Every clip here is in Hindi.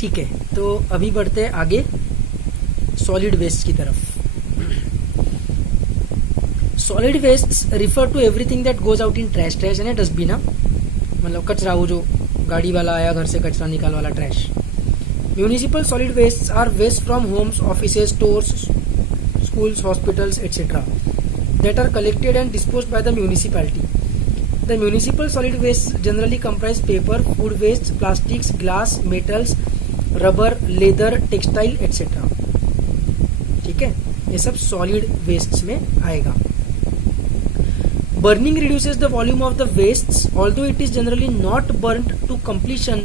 ठीक है, तो अभी बढ़ते हैं आगे सॉलिड वेस्ट की तरफ। Solid waste refer to everything that goes out in trash. Trash है ना डस्टबिन, मतलब कचरा, वो जो गाड़ी वाला आया घर से कचरा निकाल वाला trash. Municipal solid waste are waste from homes, offices, stores, schools, hospitals, etc. that are collected and disposed by the municipality. The municipal solid waste generally comprise paper, food waste, plastics, glass, metals, rubber, leather, textile, etc. ठीक है, ये सब सॉलिड वेस्ट में आएगा। Burning reduces the volume of the wastes, although it is generally not burnt to completion,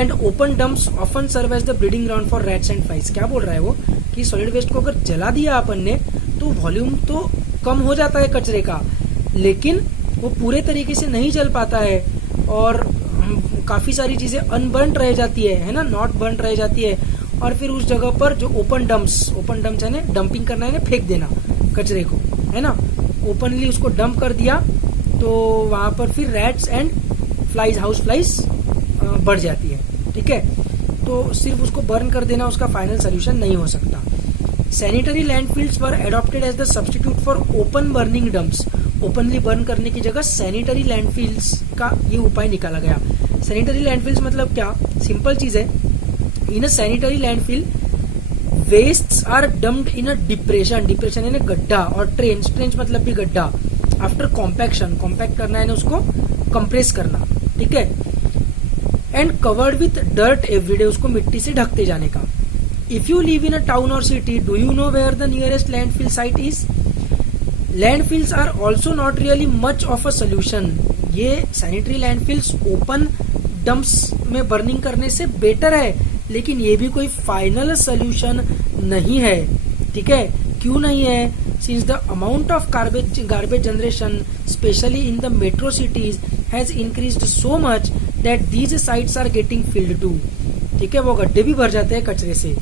and open dumps often serve as the breeding ground for rats and flies. क्या बोल रहा है वो कि सॉलिड वेस्ट को अगर जला दिया अपन ने तो वॉल्यूम तो कम हो जाता है कचरे का, लेकिन वो पूरे तरीके से नहीं जल पाता है और काफी सारी चीजें अनबर्न्ड रह जाती है ना, नॉट बर्न रह जाती है। और फिर उस जगह पर जो ओपन डंप्स है ना, डंपिंग करना है ना, फेंक देना कचरे को, है ना, ओपनली उसको डंप कर दिया तो वहां पर फिर rats and flies, house flies बढ़ जाती है। ठीक है, तो सिर्फ उसको बर्न कर देना उसका फाइनल सोल्यूशन नहीं हो सकता। Sanitary landfills were adopted as the substitute for open burning dumps. Openly burn करने की जगह सैनिटरी लैंडफिल्स का ये उपाय निकाला गया। सैनिटरी लैंडफिल्स मतलब क्या, सिंपल चीज है। In a sanitary landfill wastes are dumped in a depression. Depression यानी गड्ढा, और ट्रेंच मतलब भी गड्ढा। आफ्टर कॉम्पैक्शन, कॉम्पैक्ट करना है ना, उसको कंप्रेस करना। ठीक है, and covered with dirt everyday, उसको मिट्टी से ढकते जाने का। If you live in a town और city, do you know where the nearest landfill site is? Landfills are also not really much of a solution. ये सैनिटरी लैंडफिल्स ओपन डंप्स में बर्निंग करने से बेटर है, लेकिन ये भी कोई फाइनल सोल्यूशन नहीं है। ठीक है, क्यों नहीं है? Since the amount of garbage generation specially in the metro cities has increased so much that these sites are getting filled too. ठीक है, वो गड्ढे भी भर जाते हैं कचरे से।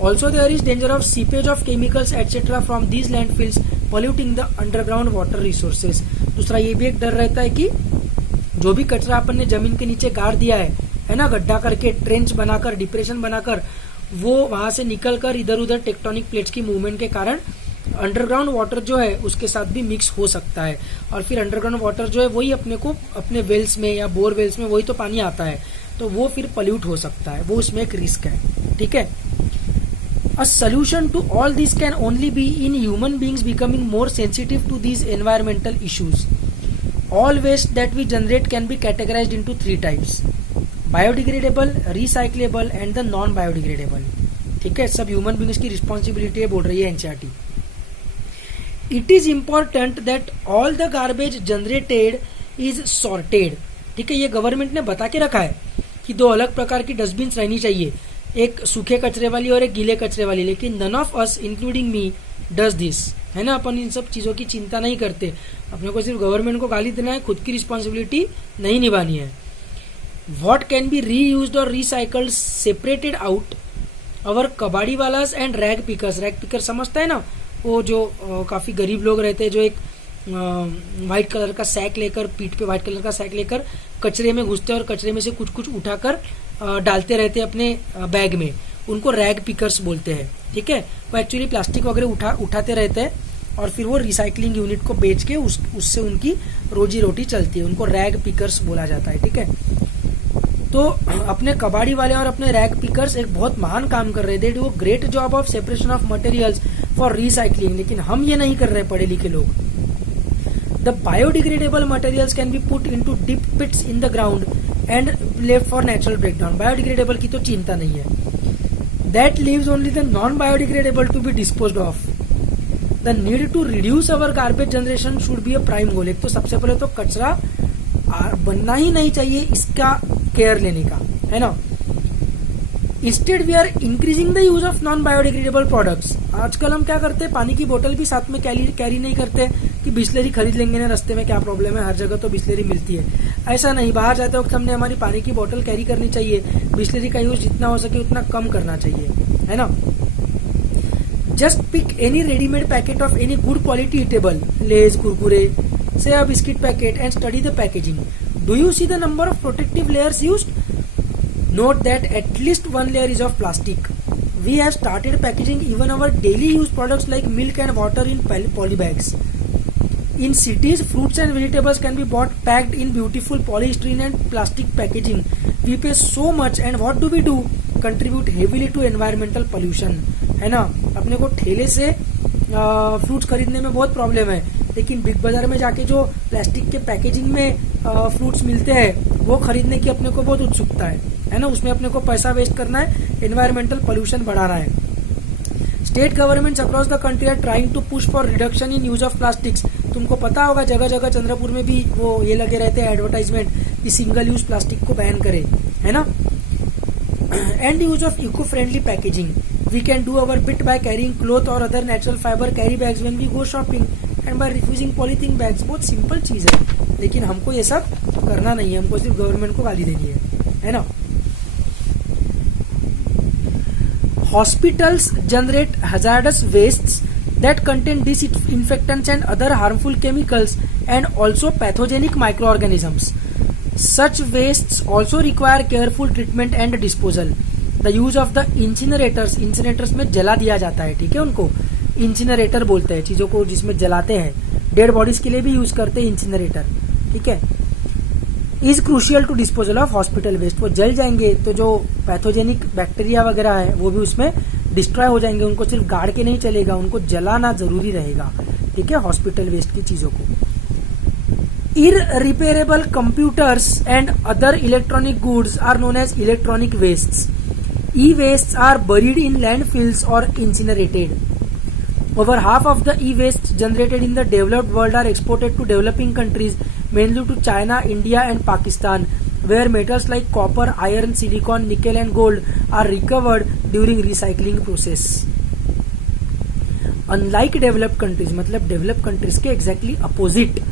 Also there is danger of seepage of chemicals etcetera from these landfills polluting the underground water resources. दूसरा ये भी एक डर रहता है कि जो भी कचरा अपन ने जमीन के नीचे गाड़ दिया है ना, गड्ढा करके, ट्रेंच बनाकर, डिप्रेशन बनाकर, वो वहां से निकलकर इधर उधर टेक्टोनिक प्लेट्स की मूवमेंट के कारण अंडरग्राउंड वाटर जो है उसके साथ भी मिक्स हो सकता है, और फिर अंडरग्राउंड वाटर जो है वही अपने को अपने वेल्स में या बोर वेल्स में वही तो पानी आता है, तो वो फिर पॉल्यूट हो सकता है, वो उसमें एक रिस्क है। ठीक है, a solution to all this can only be in human beings becoming more sensitive to these environmental issues. All waste that we generate can be categorised into 3 types: biodegradable, recyclable and the non biodegradable. ठीक है, सब ह्यूमन बीइंग्स की रिस्पॉन्सिबिलिटी है, बोल रही है NCERT. It is important that all the garbage generated is sorted. ठीक है, ये गवर्नमेंट ने बता के रखा है कि 2 अलग प्रकार की डस्टबिन रहनी चाहिए, एक सूखे कचरे वाली और एक गीले कचरे वाली, लेकिन none of us including me does this, है ना। अपन इन सब चीजों की चिंता नहीं करते, अपने को सिर्फ गवर्नमेंट को गाली देना है, खुद की रिस्पॉन्सिबिलिटी नहीं निभानी है। What can be reused or recycled separated out our कबाड़ी वालास and rag pickers. Rag picker समझता है ना, वो जो काफी गरीब लोग रहते हैं, जो एक व्हाइट कलर का सैक लेकर, पीठ पे व्हाइट कलर का सैक लेकर कचरे में घुसते हैं और कचरे में से कुछ कुछ उठाकर डालते रहते हैं अपने बैग में, उनको रैग पिकर्स बोलते हैं। ठीक है, वो एक्चुअली प्लास्टिक वगैरह उठाते रहते हैं और फिर वो रिसाइकलिंग यूनिट को बेच के उससे उनकी रोजी रोटी चलती है, उनको रैग पिकर्स बोला जाता है। ठीक है, तो अपने कबाड़ी वाले और अपने रैग पिकर्स एक बहुत महान काम कर रहे थे, वो great job of separation of materials for recycling, लेकिन हम ये नहीं कर रहे पढ़े लिखे लोग। The biodegradable materials can be put into deep pits in the ground and left for natural breakdown. Biodegradable की तो चिंता नहीं है। That leaves only the non biodegradable to be disposed of. The need to reduce our garbage generation should be a prime goal. एक तो सबसे पहले तो कचरा बनना ही नहीं चाहिए, इसका केयर लेने का, है ना। Instead we are increasing the use of non biodegradable products. आजकल हम क्या करते हैं, पानी की बोतल भी साथ में कैरी नहीं करते कि बिस्लरी खरीद लेंगे ना, रास्ते में क्या प्रॉब्लम है, हर जगह तो बिस्लरी मिलती है। ऐसा नहीं, बाहर जाते वक्त हमने हमारी पानी की बोतल कैरी करनी चाहिए, बिस्लरी का यूज जितना हो सके उतना कम करना चाहिए, है ना। Just pick any readymade packet of any good quality eatable, Lay's, Kurkure, say a biscuit packet and study the packaging. Do you see the number of protective layers used? Note that at least one layer is of plastic. We have started packaging even our daily use products like milk and water in polybags. In cities, fruits and vegetables can be bought packed in beautiful polystyrene and plastic packaging. We pay so much and what do? Contribute heavily to environmental pollution. है ना, अपने को ठेले से फ्रूट्स खरीदने में बहुत प्रॉब्लम है, लेकिन बिग बाजार में जाके जो प्लास्टिक के पैकेजिंग में फ्रूट्स मिलते हैं वो खरीदने की अपने को बहुत उत्सुकता है ना, उसमें अपने को पैसा वेस्ट करना है, एनवायरमेंटल पोल्यूशन बढ़ाना है. State governments across the country are trying to push for reduction in use of plastics. तुमको पता होगा जगह जगह चंद्रपुर में भी वो ये लगे रहते हैं एडवर्टाइजमेंट कि सिंगल यूज प्लास्टिक को बैन करे, है ना. And use of eco friendly packaging. We can do our bit by carrying cloth और other natural fibre carry bags when we go shopping and by refusing polythene bags. बहुत सिंपल चीज है, लेकिन हमको ये सब करना नहीं है, हमको सिर्फ गवर्नमेंट को गाली देनी है ना. Hospitals generate hazardous wastes that contain disinfectants and other harmful chemicals and also pathogenic microorganisms. Such wastes also require careful treatment and disposal. The use of the incinerators में जला दिया जाता है, ठीक है, उनको इंसिनरेटर बोलते हैं, चीजों को जिसमें जलाते हैं. डेड बॉडीज के लिए भी यूज करते हैं इंसिनरेटर, ठीक है. Is crucial to disposal of hospital waste. वो जल जाएंगे तो जो पैथोजेनिक बैक्टीरिया वगैरह है वो भी उसमें डिस्ट्रॉय हो जाएंगे. उनको सिर्फ गाड़ के नहीं चलेगा, उनको जलाना जरूरी रहेगा, ठीक है, हॉस्पिटल वेस्ट की चीजों को. Irreparable computers and other electronic goods are known as electronic wastes. E-wastes are buried in landfills or incinerated. Over half of the e-wastes generated in the developed world are exported to developing countries, mainly to China, India and Pakistan, where metals like copper, iron, silicon, nickel and gold are recovered during recycling process. Unlike developed countries, मतलब developed countries के exactly opposite,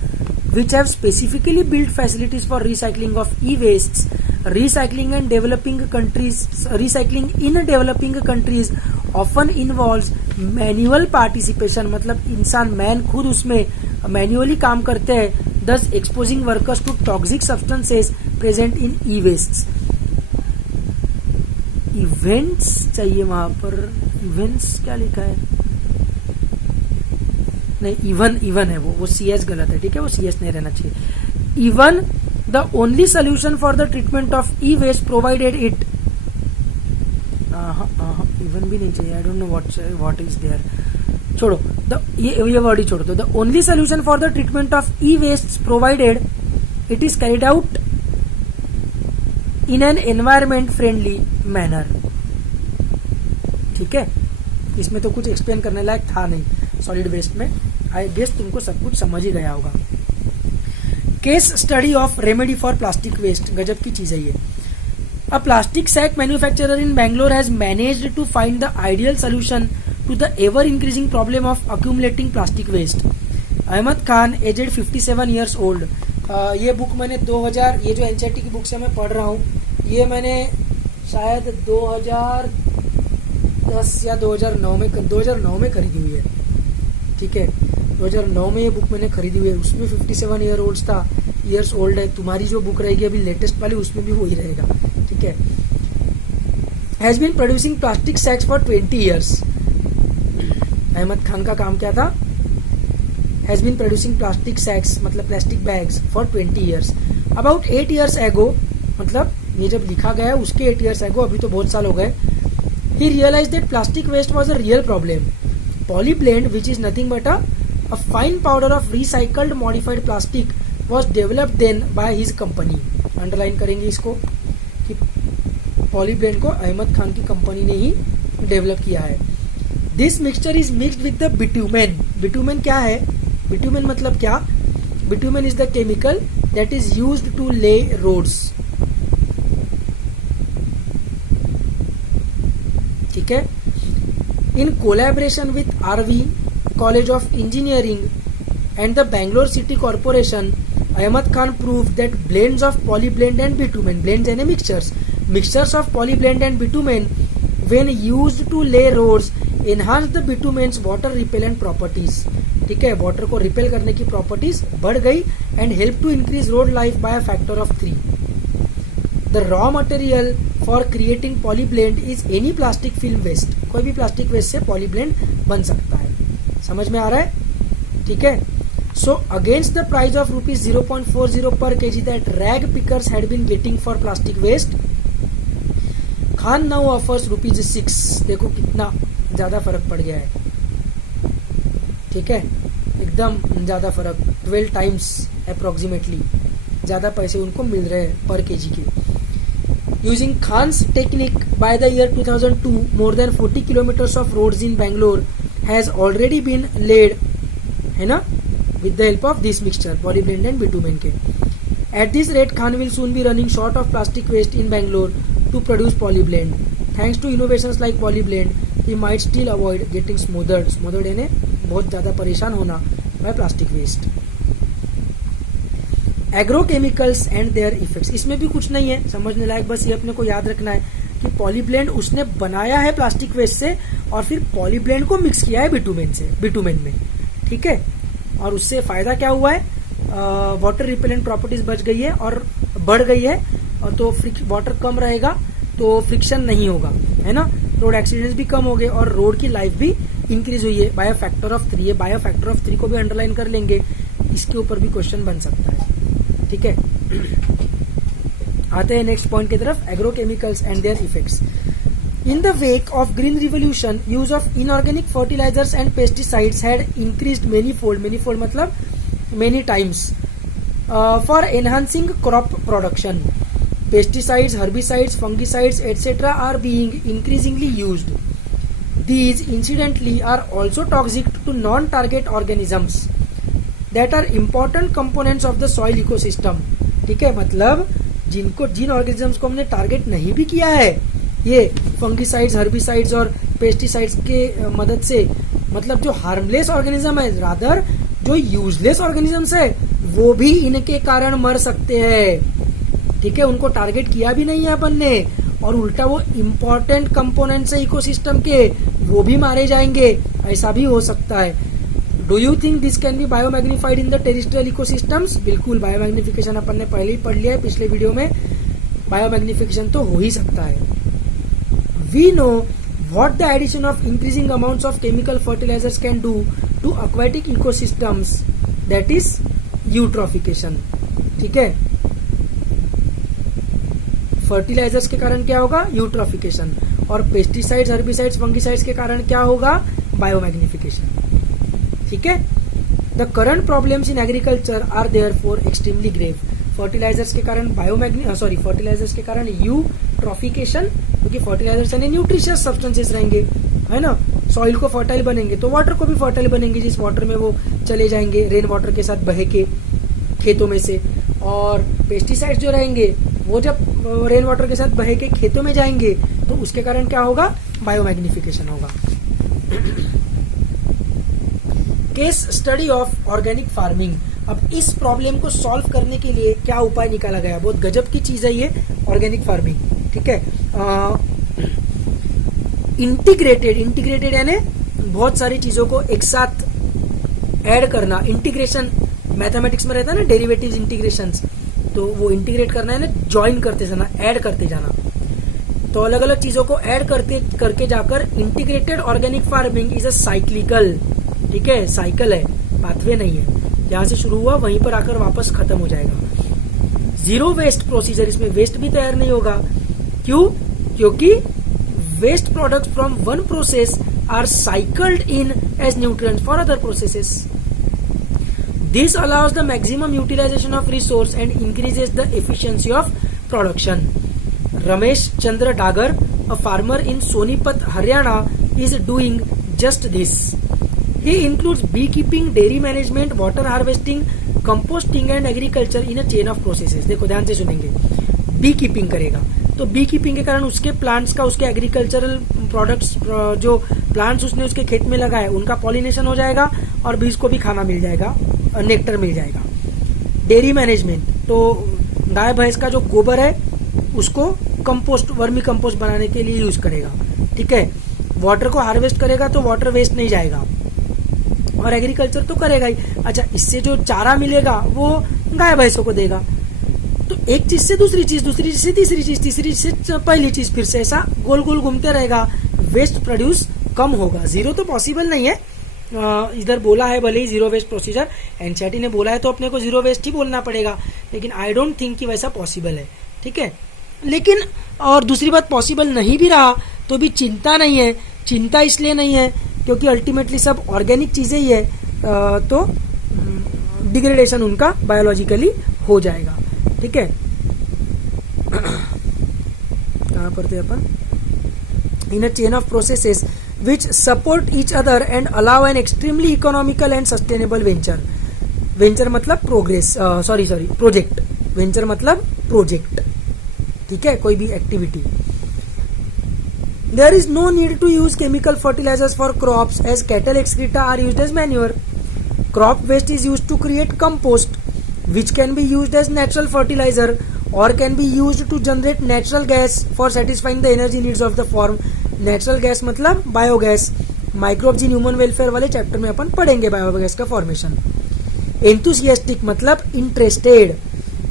which have specifically built facilities for recycling of e-wastes, recycling in developing countries often involves manual participation. मतलब इंसान मैन खुद उसमें मैन्युअली काम करते हैं, thus exposing workers to toxic substances present in e-wastes. Events चाहिए वहां पर, events क्या लिखा है, नहीं इवन है, वो CS गलत है, ठीक है, वो CS नहीं रहना चाहिए. Even the only solution for the treatment of e waste provided it. Even भी नहीं चाहिए, I don't know what is there, छोड़ो, ये वर्ड ही छोड़ दो. The only solution for the treatment of e waste provided it is carried out in an environment friendly manner. ठीक है, इसमें तो कुछ एक्सप्लेन करने लायक था नहीं सॉलिड वेस्ट में. आई गेस तुमको सब कुछ समझ ही गया होगा. Case study of remedy for plastic waste. गजब की चीज है ये. A plastic sack manufacturer in Bangalore has managed to find the ideal solution to the ever increasing problem of accumulating plastic waste. Ahmed Khan, aged 57 years old. ये बुक मैंने 2000, ये जो एनसीईआरटी की बुक से मैं पढ़ रहा हूँ, ये मैंने शायद 2010 या 2009 में खरीदी हुई है. ठीक है, 2009 में ये बुक मैंने खरीदी हुई है. उसमें 57 ईयर्स ओल्ड है. तुम्हारी जो बुक रहेगी अभी लेटेस्ट वाली, उसमें भी वही रहेगा. ठीक है. Has been producing plastic sacks for 20 years. Ahmed Khan का काम क्या था? Has been producing plastic sacks मतलब plastic bags for 20 years. About 8 years ago, मतलब ये जब लिखा गया उसके 8 ईयर्स एगो, अभी तो बहुत साल हो गए. He realise that plastic waste was a real problem. Polyblend, which is nothing but a fine powder of recycled modified plastic, was developed then by his company. Underline करेंगे इसको कि Polyblend को अहमद खान की कंपनी ने ही डेवलप किया है. This mixture is mixed with the bitumen. Bitumen क्या है? बिटुमेन मतलब क्या? Bitumen is the chemical that is used to lay roads. ठीक है. In collaboration with RV College of Engineering and the Bangalore City Corporation, Ahmad Khan proved that blends of polyblend and bitumen, blends and mixtures of polyblend and bitumen, when used to lay roads, enhance the bitumen's water repellent properties. ठीक है, वाटर को रिपेल करने की प्रॉपर्टीज बढ़ गई and help to increase road life by a factor of 3. The raw material for creating polyblend is any plastic film waste. कोई भी प्लास्टिक वेस्ट से पॉलीब्लेंड बन सकता है। समझ में आ रहा है? ठीक है। So against the price of ₹0.40 per kg that rag pickers had been getting for plastic waste, Khan now offers ₹6। देखो कितना ज्यादा फर्क पड़ गया है। ठीक है, एकदम ज्यादा फर्क, 12 टाइम्स अप्रोक्सीमेटली ज्यादा पैसे उनको मिल रहे हैं पर केजी के। Using Khan's technique by the year 2002 more than 40 kilometres of roads in Bangalore has already been laid, है ना, with the help of this mixture polyblend and bitumen के। At this rate Khan will soon be running short of plastic waste in Bangalore to produce polyblend. Thanks to innovations like polyblend, he might still avoid getting smothered यानी बहुत ज्यादा परेशान होना by plastic waste. Agrochemicals and their effects, इसमें भी कुछ नहीं है समझने लायक, बस ये अपने को याद रखना है कि पॉलीब्लेंड उसने बनाया है प्लास्टिक वेस्ट से और फिर पॉलीब्लेंड को मिक्स किया है बिटुमेन में। ठीक है, और उससे फायदा क्या हुआ है, वाटर रिपेलेंट प्रॉपर्टीज बच गई है और बढ़ गई है, और तो वाटर कम रहेगा तो फ्रिक्शन नहीं होगा, है ना, रोड एक्सीडेंट्स भी कम हो गए और रोड की लाइफ भी इंक्रीज हुई है बाय अ फैक्टर ऑफ 3। ये बाय अ फैक्टर ऑफ 3 को भी अंडरलाइन कर लेंगे, इसके ऊपर भी क्वेश्चन बन सकता है। ठीक है, आते हैं नेक्स्ट पॉइंट की तरफ, agrochemicals and there effects. In the wake of Green Revolution, use of inorganic fertilizers and pesticides had increased manyfold मतलब many times for enhancing crop production. Pesticides, herbicides, fungicides, etc. are being increasingly used. These incidentally are also toxic to non-target organisms that are important components of the soil ecosystem. ठीक है, मतलब जिन ऑर्गेनिजम्स को हमने टारगेट नहीं भी किया है, ये फंगिसाइड्स, हर्बिसाइड्स और पेस्टिसाइड्स के मदद से, मतलब जो हार्मलेस ऑर्गेनिज्म है, रादर जो यूजलेस ऑर्गेनिजम्स है वो भी इनके कारण मर सकते हैं। ठीक है, उनको टारगेट किया भी नहीं है अपन ने, और उल्टा वो इम्पोर्टेंट कंपोनेंट्स है इकोसिस्टम के, वो भी मारे जाएंगे, ऐसा भी हो सकता है। Do you think this can be biomagnified in the terrestrial ecosystems? बिल्कुल, बायोमैग्निफिकेशन अपन ने पहले ही पढ़ लिया है पिछले वीडियो में, बायोमैग्निफिकेशन तो हो ही सकता है। We know what the addition of increasing amounts of chemical fertilizers can do to aquatic ecosystems, that is eutrophication. ठीक है, फर्टिलाइजर्स के कारण क्या होगा, यूट्रोफिकेशन, और पेस्टिसाइड्स, हर्बिसाइड्स, फंगिसाइड्स के कारण क्या होगा, बायोमैग्निफिकेशन। ठीक है, the current problems in agriculture are therefore extremely grave. Fertilisers के कारण फर्टिलाइजर्स के कारण यूट्रोफिकेशन, क्योंकि फर्टिलाइजर्स यानी न्यूट्रिशियस सब्सटेंसेस रहेंगे, है ना, सॉइल को फर्टाइल बनेंगे तो वाटर को भी फर्टाइल बनेंगे, जिस वाटर में वो चले जाएंगे रेन वाटर के साथ बह के खेतों में से। और पेस्टिसाइड्स जो रहेंगे वो जब रेन वाटर के साथ बह के खेतों में जाएंगे तो उसके कारण क्या होगा, बायोमैग्निफिकेशन होगा। Case study of organic farming. अब इस प्रॉब्लम को सॉल्व करने के लिए क्या उपाय निकाला गया, बहुत गजब की चीज है ये ऑर्गेनिक फार्मिंग। ठीक है, इंटीग्रेटेड यानी बहुत सारी चीजों को एक साथ ऐड करना। इंटीग्रेशन मैथमेटिक्स में रहता है ना, डेरिवेटिव्स, इंटीग्रेशंस, तो वो इंटीग्रेट करना है ना, ज्वाइन करते जाना, ऐड करते जाना। तो अलग अलग चीजों को ऐड करके जाकर integrated organic farming is a cyclical, ठीक है, साइकिल है, पाथवे नहीं है, जहां से शुरू हुआ वहीं पर आकर वापस खत्म हो जाएगा। जीरो वेस्ट प्रोसीजर, इसमें वेस्ट भी तैयार नहीं होगा। क्यों? क्योंकि waste product from one process are cycled in as nutrient for other processes. This allows the maximum utilisation of resource and increases the efficiency of production. Ramesh Chandra Dagar, a farmer in Sonipat, Haryana, is doing just this. He includes beekeeping, dairy management, water harvesting, composting and agriculture in a chain of processes. देखो ध्यान से सुनेंगे, बी कीपिंग करेगा तो बी कीपिंग के कारण उसके प्लांट्स का, उसके एग्रीकल्चरल प्रोडक्ट्स, जो प्लांट्स उसने उसके खेत में लगाए उनका पॉलिनेशन हो जाएगा और बीज को भी खाना मिल जाएगा, नेक्टर मिल जाएगा। डेयरी मैनेजमेंट, तो गाय भैंस का जो गोबर है उसको कंपोस्ट, वर्मी कंपोस्ट बनाने के लिए यूज करेगा। ठीक है, वाटर को हार्वेस्ट करेगा तो वाटर वेस्ट नहीं जाएगा, और एग्रीकल्चर तो करेगा ही। अच्छा, इससे जो चारा मिलेगा वो गाय भैंसों को देगा। तो एक चीज से दूसरी चीज, दूसरी चीज से तीसरी चीज, तीसरी चीज से पहली चीज, फिर से ऐसा गोल गोल घूमते रहेगा, वेस्ट प्रोड्यूस कम होगा। जीरो तो पॉसिबल नहीं है, इधर बोला है भले ही जीरो वेस्ट प्रोसीजर, एनसीईआरटी ने बोला है तो अपने को जीरो वेस्ट ही बोलना पड़ेगा, लेकिन आई डोंट थिंक कि वैसा पॉसिबल है, ठीक है। लेकिन और दूसरी बात, पॉसिबल नहीं भी रहा तो भी चिंता नहीं है। चिंता इसलिए नहीं है क्योंकि अल्टीमेटली सब ऑर्गेनिक चीजें ही है, तो डिग्रेडेशन उनका बायोलॉजिकली हो जाएगा, ठीक है। कहाँ पर थे अपन? In a chain of processes which support each other and allow an extremely economical and sustainable venture. Venture मतलब प्रोग्रेस, प्रोजेक्ट। वेंचर मतलब प्रोजेक्ट, ठीक है, कोई भी activity. There is no need to use chemical fertilizers for crops as cattle excreta are used as manure. Crop waste is used to create compost, which can be used as natural fertilizer or can be used to generate natural gas for satisfying the energy needs of the farm. Natural gas मतलब biogas, microbes in human welfare वाले चैप्टर में अपन पढ़ेंगे बायोगैस का फॉर्मेशन। एंथुसियास्टिक मतलब इंटरेस्टेड,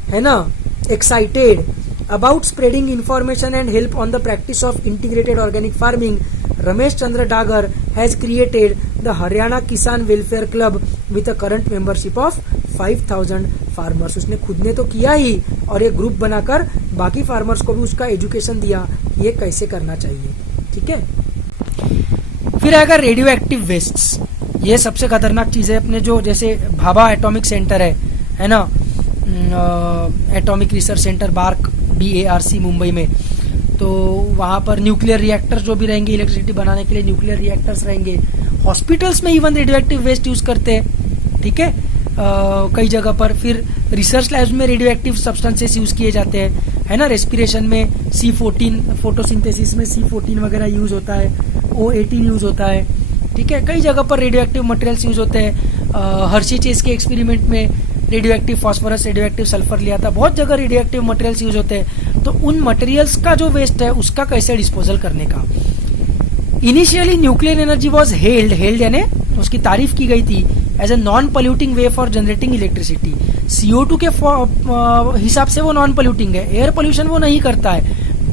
है ना, excited about spreading information and help on the practice of integrated organic farming. Ramesh Chandra Dagar has created the Haryana Kisan welfare club with a current membership of 5000 farmers. उसने खुद ने तो किया ही, और एक ग्रुप बनाकर बाकी फार्मर्स को भी उसका एजुकेशन दिया कि ये कैसे करना चाहिए, ठीक है। फिर आएगा रेडियो एक्टिव वेस्ट्स। ये सबसे खतरनाक चीज है अपने जो, जैसे भाभा एटॉमिक सेंटर है ना, atomic research centre bark BARC Mumbai में, तो वहां पर न्यूक्लियर रिएक्टर्स जो भी रहेंगे इलेक्ट्रिसिटी बनाने के लिए, न्यूक्लियर रिएक्टर्स रहेंगे। हॉस्पिटल्स में even radio active waste use करते हैं, ठीक है, कई जगह पर। फिर रिसर्च लैब्स में रेडियो एक्टिव सब्सटेंसेस यूज किए जाते हैं, है ना। रेस्पिरेशन में C14, फोटोसिंथेसिस में C14 वगैरह यूज होता है, O18 यूज होता है, ठीक है। कई जगह पर रेडियो एक्टिव मटेरियल्स यूज होते हैं। हर्शी चेस के एक्सपेरिमेंट में radio active phosphorus, radio active sulphur लिया था। बहुत जगह रेडियो एक्टिव मटेरियल्स यूज होते हैं। तो उन मटेरियल्स का जो वेस्ट है उसका कैसे डिस्पोजल करने का। Initially nuclear energy was held यानी उसकी तारीफ की गई थी as a non polluting way for generating electricity. CO2 के हिसाब से वो नॉन पोल्यूटिंग है, एयर पोल्यूशन वो नहीं करता है।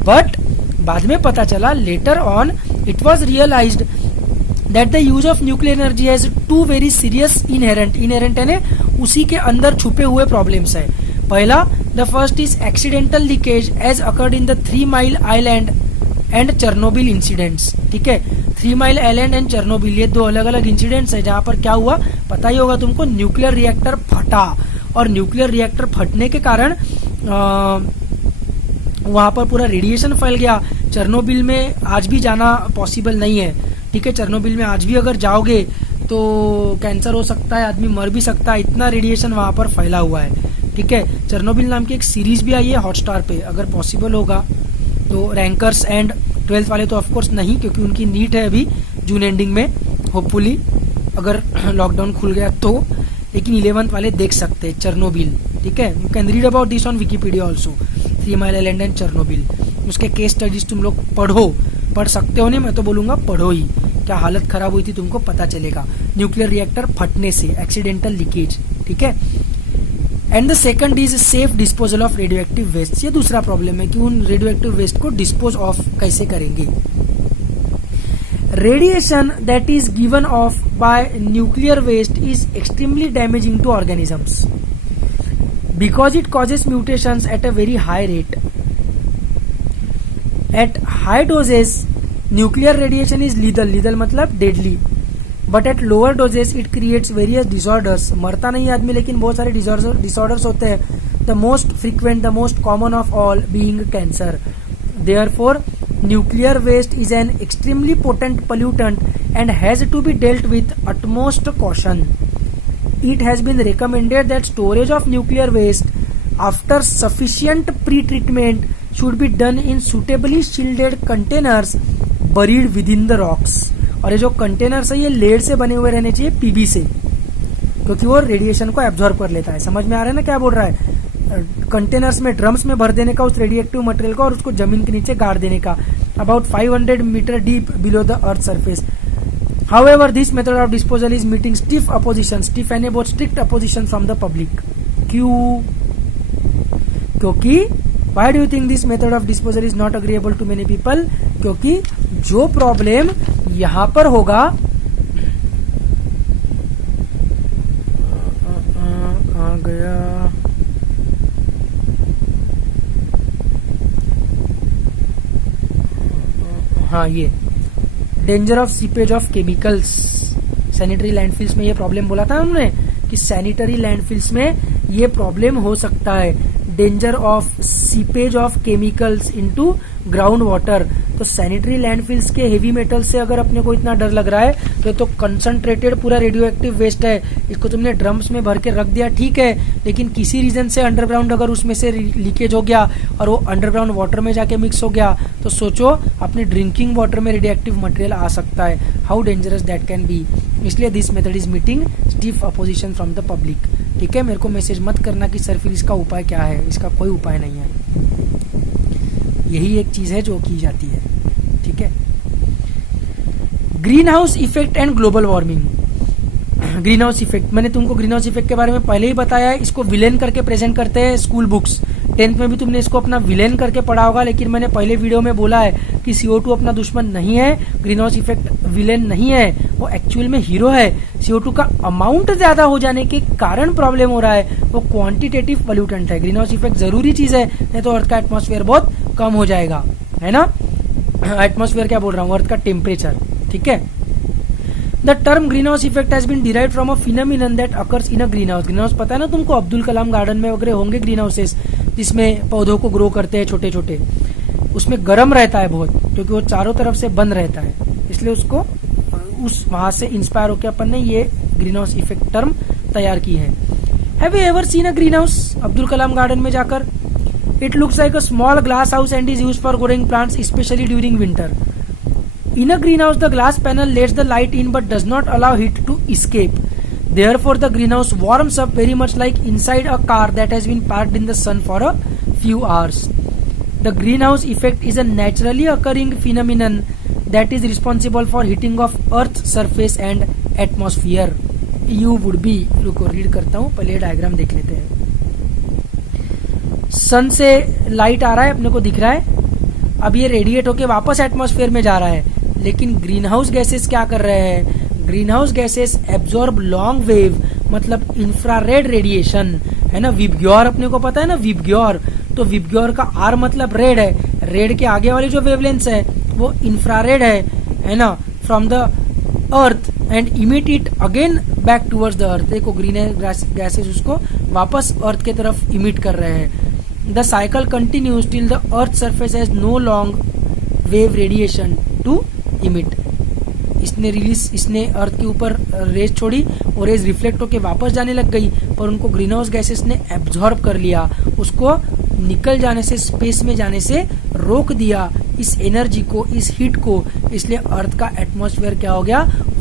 बट बाद में पता चला, later on it was realised that the use of nuclear energy has two very serious inherent यानी उसी के अंदर छुपे हुए प्रॉब्लम्स है। पहला, the first is accidental leakage as occurred in the 3 Mile island and Chernobyl incidents, ठीक है। 3 Mile आइलैंड एंड चेर्नोबिल, ये दो अलग अलग इंसिडेंट्स है जहां पर क्या हुआ पता ही होगा तुमको, न्यूक्लियर रिएक्टर फटा, और न्यूक्लियर रिएक्टर फटने के कारण वहां पर पूरा रेडिएशन फैल गया। चेर्नोबिल में आज भी जाना पॉसिबल नहीं है, ठीक है। चेर्नोबिल में आज भी अगर जाओगे तो कैंसर हो सकता है, आदमी मर भी सकता है, इतना रेडिएशन वहां पर फैला हुआ है, ठीक है। चेर्नोबिल नाम की एक सीरीज भी आई है हॉटस्टार पे, अगर पॉसिबल होगा तो। रैंकर्स एंड 12th वाले तो ऑफकोर्स नहीं, क्योंकि उनकी नीट है अभी जून एंडिंग में, होपफुली अगर लॉकडाउन खुल गया तो। लेकिन 11th वाले देख सकते हैं चेर्नोबिल, ठीक है। You can read about this on Wikipedia also, 3 Mile island and Chernobyl. उसके केस स्टडीज तुम लोग पढ़ सकते हो, नहीं मैं तो बोलूंगा पढ़ो ही, क्या हालत खराब हुई थी तुमको पता चलेगा न्यूक्लियर रिएक्टर फटने से, एक्सीडेंटल लीकेज, ठीक है। And the second is safe disposal of radio active waste. ये दूसरा प्रॉब्लम है कि उन रेडियो एक्टिव वेस्ट को डिस्पोज ऑफ कैसे करेंगे। Radiation that is given off by nuclear waste is extremely damaging to organisms because it causes mutations at a very high rate. At high doses nuclear radiation is lethal मतलब deadly, but at lower doses it creates various disorders. मरता नहीं आदमी, लेकिन बहुत सारे डिसऑर्डर्स होते हैं। The most frequent, the most common of all being cancer. Therefore nuclear waste is an extremely potent pollutant and has to be dealt with utmost caution. It has been recommended that storage of nuclear waste after sufficient pre-treatment should be done in suitably shielded containers buried within the rocks. और ये जो कंटेनर्स है ये लेड से बने हुए रहने चाहिए, पीबी से, क्योंकि वो रेडिएशन को एब्जॉर्ब कर लेता है। समझ में आ रहा है ना क्या बोल रहा है? कंटेनर्स में, ड्रम्स में भर देने का उस रेडिएक्टिव मटेरियल को और उसको जमीन के नीचे गाड़ देने का, about 500 metre deep below the earth surface. However, this method of disposal is meeting stiff opposition, stiff and about strict opposition from the public. क्यों? क्योंकि why do you think this method of disposal is not agreeable to many people? क्योंकि जो प्रॉब्लम यहां पर होगा, आ गया, हाँ ये danger of seepage of chemicals, sanitary landfills में ये प्रॉब्लम बोला था हमने कि सैनिटरी लैंडफिल्स में ये प्रॉब्लम हो सकता है, danger of seepage of chemicals into ground water. तो सैनिटरी लैंडफिल्स के हेवी मेटल से अगर अपने को इतना डर लग रहा है तो कंसंट्रेटेड पूरा रेडियो एक्टिव वेस्ट है, इसको तुमने ड्रम्स में भर के रख दिया, ठीक है, लेकिन किसी रीजन से अंडरग्राउंड अगर उसमें से लीकेज हो गया और वो अंडरग्राउंड वाटर में जाके मिक्स हो गया तो सोचो अपने ड्रिंकिंग वाटर में रेडियो एक्टिव मटेरियल आ सकता है, how dangerous that can be. इसलिए this method is meeting stiff opposition from the public. ठीक है, मेरे को मैसेज मत करना कि सर फिर इसका उपाय क्या है, इसका कोई उपाय नहीं है, यही एक चीज है जो की जाती है। ठीक है, green house effect and global warming. Green house effect, मैंने तुमको ग्रीन हाउस इफेक्ट के बारे में पहले ही बताया है, इसको विलेन करके प्रेजेंट करते हैं स्कूल बुक्स। 10th में भी तुमने इसको अपना विलेन करके पढ़ा होगा, लेकिन मैंने पहले वीडियो में बोला है कि CO2 अपना दुश्मन नहीं है, ग्रीन हाउस इफेक्ट विलेन नहीं है, वो एक्चुअल में हीरो है। CO2 का अमाउंट ज्यादा हो जाने के कारण प्रॉब्लम हो रहा है, वो क्वांटिटेटिव पोल्यूटेंट है। ग्रीन हाउस इफेक्ट जरूरी चीज है, नहीं तो अर्थ का एटमॉस्फेयर बहुत कम हो जाएगा, है ना। एटमॉस्फेयर क्या बोल रहा हूँ, अर्थ का टेम्परेचर। ठीक है, the term green house effect has been derived from a phenomenon that occurs in a green house. Green house पता है ना तुमको, अब्दुल कलाम गार्डन में वगैरह होंगे ग्रीन हाउसेस जिसमें पौधों को ग्रो करते हैं छोटे छोटे, उसमें गर्म रहता है बहुत क्योंकि वो चारों तरफ से बंद रहता है, इसलिए उसको उस वहां से इंस्पायर होकर अपन ने ये ग्रीन हाउस इफेक्ट टर्म तैयार की है। Have you ever seen a green house Abdul Kalam garden में जाकर? It looks like a small glass house and is used for growing plants specially during winter. In a greenhouse, the glass panel lets the light in but does not allow heat to escape. Therefore, the greenhouse warms up very much like inside a car that has been parked in the sun for a few hours. The greenhouse effect is a naturally occurring phenomenon that is responsible for heating of Earth's surface and atmosphere. You would be, रुको रीड करता हूँ, पहले डायग्राम देख लेते हैं। सन से लाइट आ रहा है, अपने को दिख रहा है, अब ये रेडिएट होके वापस एटमॉस्फेयर में जा रहा है, लेकिन ग्रीन हाउस गैसेस क्या कर रहे हैं? Green house gases absorb long wave, मतलब इंफ्रारेड रेडिएशन, है ना। विबग्योर अपने को पता है ना, विबग्योर, तो विबग्योर का आर मतलब रेड है, रेड के आगे वाली जो वेवलेंथ है वो इंफ्रारेड है ना, from the earth and emit it again back towards the earth. देखो ग्रीन गैसेस उसको वापस अर्थ के तरफ इमिट कर रहे हैं। The cycle continues till the earth surface has no long wave radiation to emit. इसने अर्थ के ऊपर रेज छोड़ी और रेज रिफ्लेक्ट होकर वापस जाने लग गई, पर उनको ग्रीन हाउस गैसेस ने एब्जॉर्ब कर लिया, उसको निकल जाने से, स्पेस में जाने से रोक दिया, इस एनर्जी को, इस हीट को। इसलिए अर्थ का एटमॉस्फेयर क्या हो गया?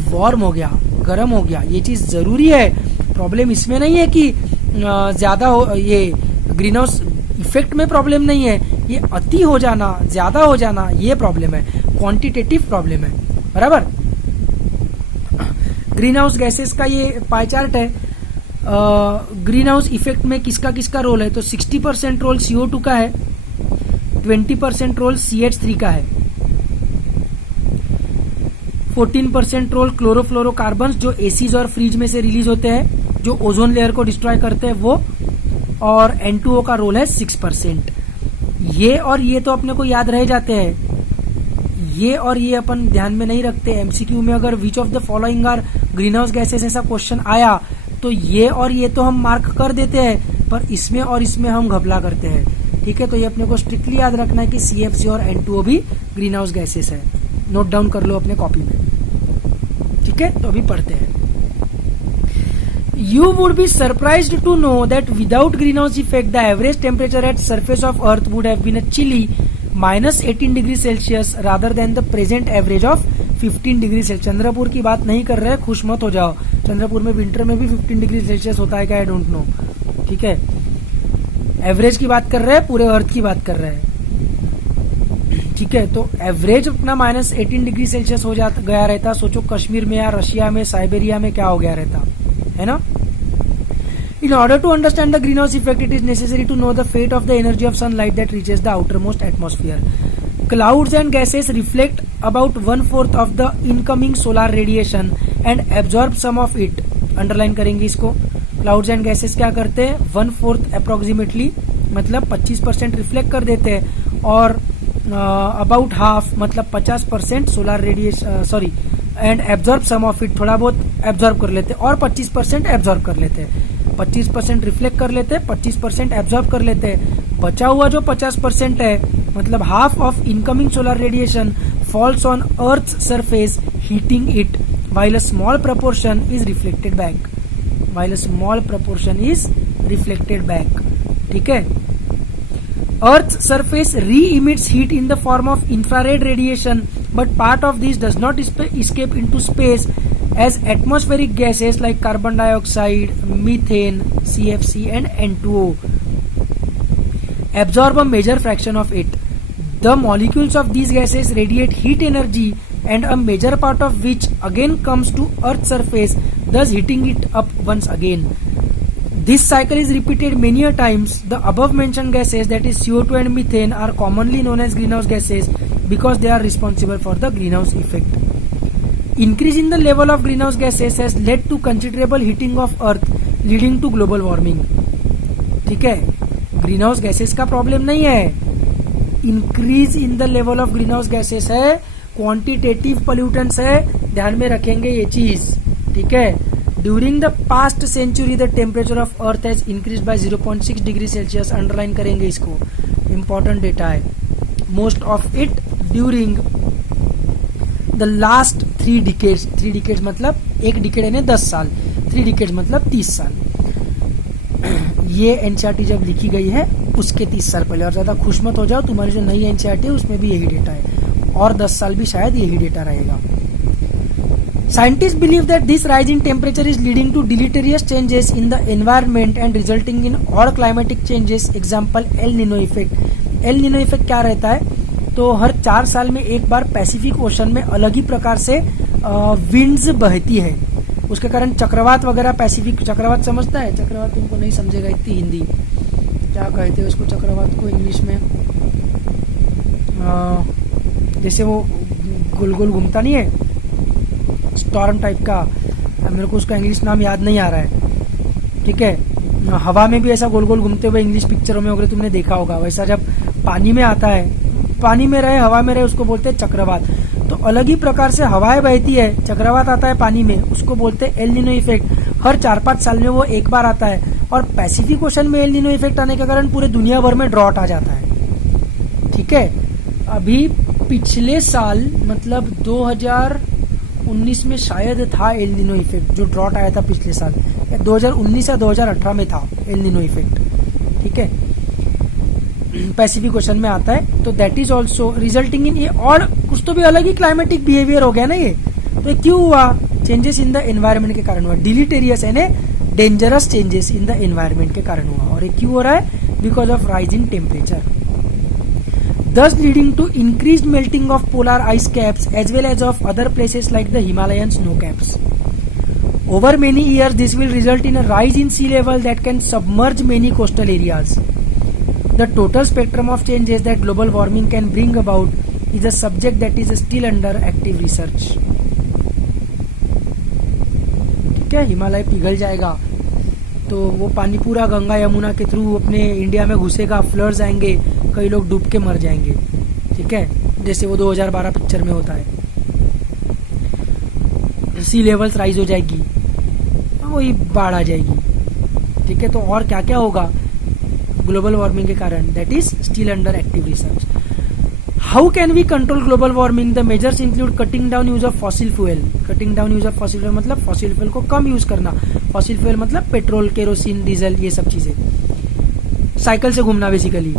वार्म हो गया, गर्म हो गया। ये चीज जरूरी है। प्रॉब्लम इसमें नहीं है कि ज्यादा हो, ये ग्रीन हाउस इफेक्ट में प्रॉब्लम नहीं है, ये अति हो जाना, ज्यादा हो जाना, ये प्रॉब्लम है, क्वांटिटेटिव प्रॉब्लम है, बराबर। ग्रीन हाउस गैसेस का ये पाई चार्ट है। ग्रीन हाउस इफेक्ट में किसका किसका रोल है? तो 60% रोल CO2 का है, 20% रोल CH3 का है, 14% रोल क्लोरोफ्लोरोकार्बन जो एसीज और फ्रीज में से रिलीज होते हैं, जो ओजोन लेयर को डिस्ट्रॉय करते हैं वो, और N2O का रोल है 6%। ये और ये तो अपने को याद रह जाते हैं, ये और ये अपन ध्यान में नहीं रखते। MCQ में अगर which of the following are green house gases ऐसा क्वेश्चन आया तो ये और ये तो हम मार्क कर देते हैं, पर इसमें और इसमें हम घपला करते हैं। ठीक है, तो ये अपने को स्ट्रिक्टली याद रखना है कि CFC और N2O भी ग्रीन हाउस गैसेस है। नोट डाउन कर लो अपने कॉपी में। ठीक है, तो अभी पढ़ते हैं। You would be surprised to know that without greenhouse effect, the average temperature at surface of Earth would have been a chilly -18 degree Celsius rather than the present average of 15 degree Celsius. Chandrapur की बात नहीं कर रहे, खुश मत हो जाओ। चंद्रपुर में विंटर में भी 15 डिग्री सेल्सियस होता है क्या? आई डोंट नो। ठीक है, एवरेज की बात कर रहे हैं, पूरे अर्थ की बात कर रहे हैं। ठीक है, तो एवरेज अपना -18 डिग्री सेल्सियस हो गया रहता। सोचो कश्मीर में या रशिया में, साइबेरिया में क्या हो गया रहता, है ना। In order to understand the greenhouse effect, it is necessary to know the fate of the energy of sunlight that reaches the outermost atmosphere. Clouds and gases reflect about 1/4 of the incoming solar radiation and absorb some of it. Underline करेंगे इसको. क्लाउड्स एंड गैसेस क्या करते हैं, 1/4 अप्रोक्सीमेटली मतलब 25% रिफ्लेक्ट कर देते हैं और अबाउट हाफ मतलब 50% solar radiation sorry and absorb some of it, थोड़ा बहुत एब्जॉर्ब कर लेते हैं और 25% एब्जॉर्ब कर लेते हैं. 25% रिफ्लेक्ट कर लेते हैं, 25% एब्जॉर्ब कर लेते हैं. बचा हुआ जो 50% है मतलब half of incoming solar radiation falls on earth surface heating it while a small proportion is reflected back. While a small proportion is reflected back. ठीक है. Earth's surface re-emits heat in the form of infrared radiation, but part of this does not escape into space as atmospheric gases like carbon dioxide, methane, CFC and N2O absorb a major fraction of it. The molecules of these gases radiate heat energy and a major part of which again comes to Earth's surface, thus heating it up once again. This cycle is repeated many a times. The above mentioned gases, that is CO2 and methane, are commonly known as greenhouse gases because they are responsible for the greenhouse effect. Increase in the level of greenhouse gases has led to considerable heating of Earth, leading to global warming. ठीक है, ग्रीनहाउस गैसेस का प्रॉब्लम नहीं है, increase in the level of greenhouse gases है, क्वांटिटेटिव पोल्यूटेंट्स है, ध्यान में रखेंगे ये चीज. ठीक है. During the past century the temperature of earth has increase by 0.6 degree Celsius. Underline करेंगे इसको, इंपॉर्टेंट डेटा है. Most of it during the last 3 decades. 3 decades मतलब एक डिकेड यानी 10 साल, 3 डिकेड्स मतलब 30 साल. ये एनसीईआरटी जब लिखी गई है उसके 30 साल पहले. और ज्यादा खुश मत हो जाओ, तुम्हारी जो नई एनसीईआरटी है उसमें भी यही डेटा है और 10 साल भी शायद यही डेटा रहेगा. Scientists believe that this rise in temperature is leading to deleterious changes in the environment and resulting in odd climatic changes. Example, El Nino effect. El Nino effect क्या रहता है, तो हर 4 साल में एक बार पैसिफिक ओशन में अलग ही प्रकार से विंड्स बहती है. उसके कारण चक्रवात वगैरह, पैसिफिक चक्रवात समझता है, चक्रवात तुमको नहीं समझेगा इतनी हिंदी, क्या कहते हैं उसको चक्रवात को इंग्लिश में, जैसे वो गोल गोल घूमता नहीं है, स्टॉर्म टाइप का, मेरे को उसका इंग्लिश नाम याद नहीं आ रहा है. ठीक है. हवा में भी ऐसा गोल गोल घूमते हुए इंग्लिश पिक्चरों में वगैरह तुमने देखा होगा. वैसा जब पानी में आता है, पानी में रहे हवा में रहे उसको बोलते हैं चक्रवात. तो अलग ही प्रकार से हवाएं बहती है, चक्रवात आता है पानी में, उसको बोलते हैं एल नीनो इफेक्ट. हर 4-5 साल में वो एक बार आता है. और पैसिफिक ओशन में एल नीनो इफेक्ट आने के कारण पूरे दुनिया भर में ड्रॉट आ जाता है. ठीक है. अभी पिछले साल मतलब 2019 में शायद था एल नीनो इफेक्ट, जो ड्रॉट आया था पिछले साल, 2019 या 2018 में था एल नीनो इफेक्ट. ठीक है. पैसिफिक ओशन में आता है. तो that is also resulting in, और कुछ तो भी अलग ही क्लाइमेटिक बिहेवियर हो गया ना ये. तो ये क्यों हुआ, चेंजेस इन द एनवायरमेंट के कारण हुआ. डिलीटेरियस यानी dangerous changes in the environment के कारण हुआ. और ये क्यों हो रहा है, because of rise in temperature, thus leading to increased melting of polar ice caps as well as of other places like the Himalayan snow caps. Over many years, this will result in a rise in sea level that can submerge many coastal areas. The total spectrum of changes that global warming can bring about is a subject that is still under active research. ठीक है. हिमालय पिघल जाएगा तो वो पानी पूरा गंगा यमुना के थ्रू अपने इंडिया में घुसेगा, फ्लड्स आएंगे, कई लोग डूब के मर जाएंगे. ठीक है. जैसे वो 2012 पिक्चर में होता है. सी लेवल्स राइज हो जाएगी, वही बाढ़ आ जाएगी. ठीक है. तो और क्या क्या होगा ग्लोबल वार्मिंग के कारण, that is still under active research. How can we control global warming? The measures include cutting down use of fossil fuel. Cutting down use of fossil fuel मतलब फॉसिल फ्यूल को कम यूज करना. फॉसिल फ्यूल मतलब पेट्रोल, केरोसिन, डीजल, ये सब चीजें, साइकिल से घूमना basically.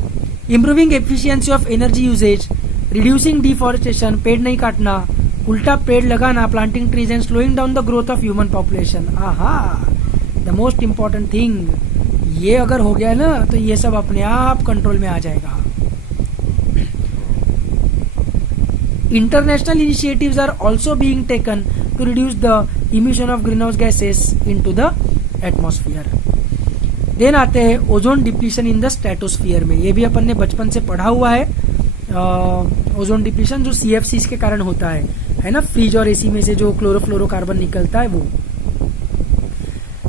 Improving efficiency of energy usages, reducing deforestation, पेड़ नहीं काटना, उल्टा पेड़ लगाना, planting trees and slowing down the growth of human population. आहा, द मोस्ट इंपॉर्टेंट थिंग. ये अगर हो गया ना तो ये सब अपने आप कंट्रोल में आ जाएगा. International initiatives are also being taken to reduce the emission of greenhouse gases into the atmosphere. Then आते हैं ozone depletion in the stratosphere में। ये भी अपन ने बचपन से पढ़ा हुआ है। ओजोन डिप्लीशन जो CFCs के कारण होता है ना, फ्रिज और एसी में से जो क्लोरोफ्लोरोकार्बन निकलता है वो।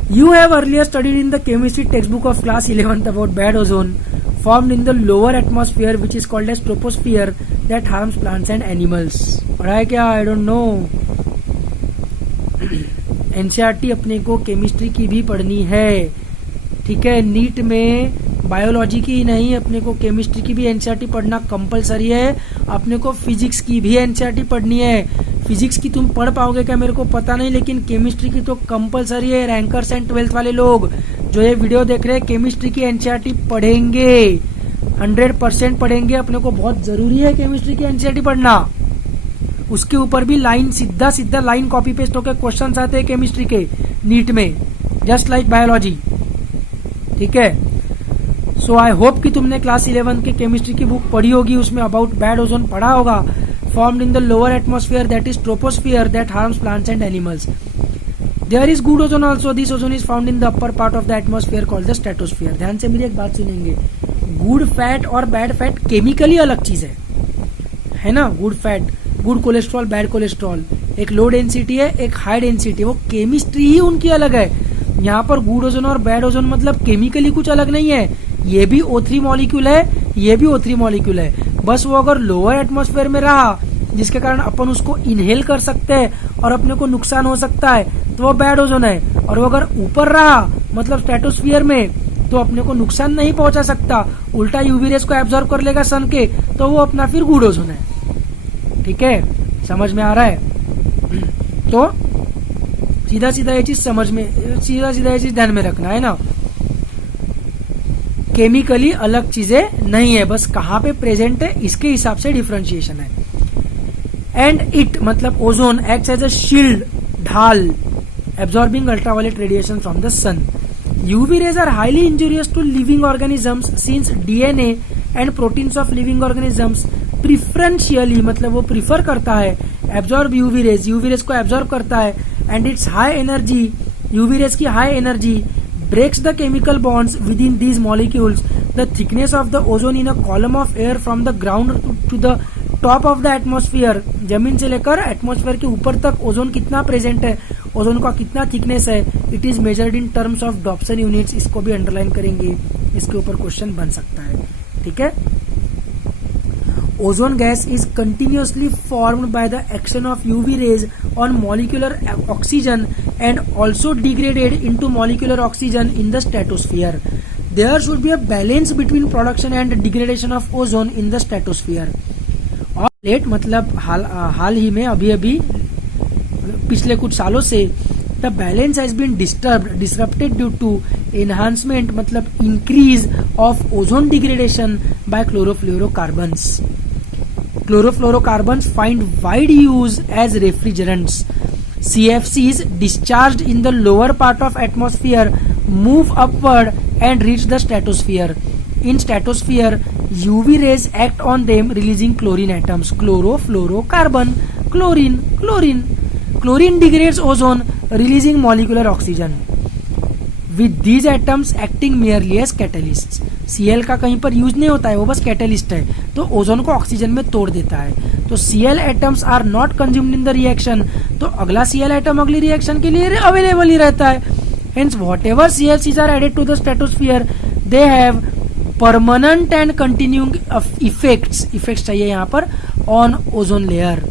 You have earlier studied in the chemistry textbook of class 11th about bad ozone formed in the lower atmosphere which is called as troposphere that harms plants and animals. पढ़ा है क्या? I don't know. NCERT अपने को केमिस्ट्री की भी पढ़नी है, ठीक है। नीट में बायोलॉजी की नहीं, अपने को केमिस्ट्री की भी NCERT पढ़ना कंपलसरी है। अपने को फिजिक्स की भी NCERT पढ़नी है। फिजिक्स की तुम पढ़ पाओगे क्या मेरे को पता नहीं, लेकिन केमिस्ट्री की तो कंपलसरी है। रैंकर्स एंड 12th वाले लोग जो ये वीडियो देख रहे हैं, केमिस्ट्री की NCERT पढ़ेंगे, 100% पढ़ेंगे। अपने को बहुत जरूरी है केमिस्ट्री की NCERT पढ़ना। उसके ऊपर भी लाइन सीधा सीधा लाइन कॉपी पेस्ट होकर क्वेश्चन आते हैं केमिस्ट्री के नीट में, जस्ट लाइक बायोलॉजी, ठीक है। सो आई होप कि तुमने क्लास 11 की केमिस्ट्री की बुक पढ़ी होगी, उसमें अबाउट बैड ओजोन पढ़ा होगा। Formed in the lower atmosphere, that is troposphere, that harms plants and animals. There is good ozone also. This ozone is found in the upper part of the atmosphere called the stratosphere. ध्यान से मेरी एक बात सुनेंगे, गुड फैट और बैड फैट केमिकली अलग चीज है ना। Good fat, good cholesterol, bad cholesterol, एक लो डेंसिटी है, एक हाई डेंसिटी है, वो केमिस्ट्री ही उनकी अलग है। यहाँ पर गुड ओजोन और बैड ओजोन मतलब केमिकली कुछ अलग नहीं है। ये भी O3 मॉलिक्यूल है, ये भी O3 मॉलिक्यूल है, बस वो अगर लोअर एटमॉस्फेयर में रहा जिसके कारण अपन उसको इनहेल कर सकते हैं और अपने को नुकसान हो सकता है, तो वो बैड ओजोन है। और वो अगर ऊपर रहा मतलब स्ट्रेटोस्फियर में, तो अपने को नुकसान नहीं पहुंचा सकता, उल्टा यूवी रेस को एब्जॉर्ब कर लेगा सन के, तो वो अपना फिर गुड ओजोन है। ठीक है, समझ में आ रहा है? तो सीधा सीधा ये चीज ये चीज ध्यान में रखना है ना, केमिकली अलग चीजें नहीं है, बस कहाँ पे प्रेजेंट है इसके हिसाब से डिफरेंशिएशन है। एंड इट मतलब ozone acts as a shield, ढाल, absorbing ultraviolet radiation from the sun. UV rays are highly injurious to living organisms since DNA and proteins of living organisms preferentially मतलब वो प्रिफर करता है एब्जॉर्ब यूवी रेज को एब्जॉर्ब करता है। And its high energy, UV rays की high energy breaks the chemical bonds within these molecules. The thickness of the ozone in a column of air from the ground to the top of the atmosphere, जमीन से लेकर एटमॉस्फेयर के ऊपर तक ओजोन कितना प्रेजेंट है, ओजोन का कितना थिकनेस है, it is measured in terms of Dobson units. इसको भी अंडरलाइन करेंगे, इसके ऊपर क्वेश्चन बन सकता है। ठीक है, ozone gas is continuously formed by the action of UV rays on molecular oxygen and also degraded into molecular oxygen in the stratosphere. There should be a balance between production and degradation of ozone in the stratosphere. और लेट मतलब हाल ही में अभी पिछले कुछ सालों से the balance has been disrupted due to enhancement मतलब increase of ozone degradation by chlorofluorocarbons. Chlorofluorocarbons find wide use as refrigerants. CFCs discharged in the lower part of atmosphere move upward and reach the stratosphere. In stratosphere, UV rays act on them releasing chlorine atoms. Chlorofluorocarbon, chlorine. Chlorine degrades ozone releasing molecular oxygen. With these atoms acting merely as catalysts. Cl का कहीं पर यूज नहीं होता है, वो बस कैटलिस्ट है, तो ओजोन को ऑक्सीजन में तोड़ देता है। तो Cl atoms are not consumed in the reaction, तो अगला Cl एटम अगली रिएक्शन के लिए अवेलेबल ही रहता है। Hence whatever CFCs are added to the stratosphere they have permanent and continuing effects चाहिए यहाँ पर ऑन ओजोन लेयर।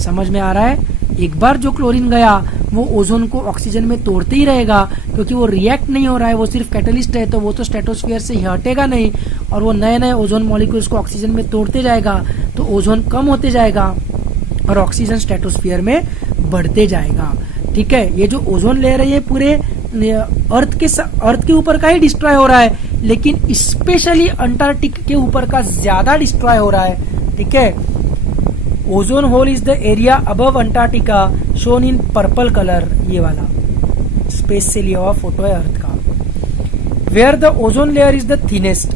समझ में आ रहा है? एक बार जो क्लोरीन गया वो ओजोन को ऑक्सीजन में तोड़ते ही रहेगा, क्योंकि वो रिएक्ट नहीं हो रहा है, वो सिर्फ कैटलिस्ट है, तो वो तो स्ट्रेटोस्फियर से हटेगा नहीं, और वो नए नए ओजोन मॉलिक्यूल्स को ऑक्सीजन में तोड़ते जाएगा, तो ओजोन कम होते जाएगा और ऑक्सीजन स्ट्रेटोस्फियर में बढ़ते जाएगा। ठीक है, ये जो ओजोन लेयर है ये पूरे अर्थ के ऊपर का ही डिस्ट्रॉय हो रहा है, लेकिन स्पेशली अंटार्कटिक के ऊपर का ज्यादा डिस्ट्रॉय हो रहा है। ठीक है, ozone hole is the area above Antarctica shown in purple colour, ये वाला स्पेस से लिया हुआ फोटो है अर्थ का। Where the ozone layer is the thinnest,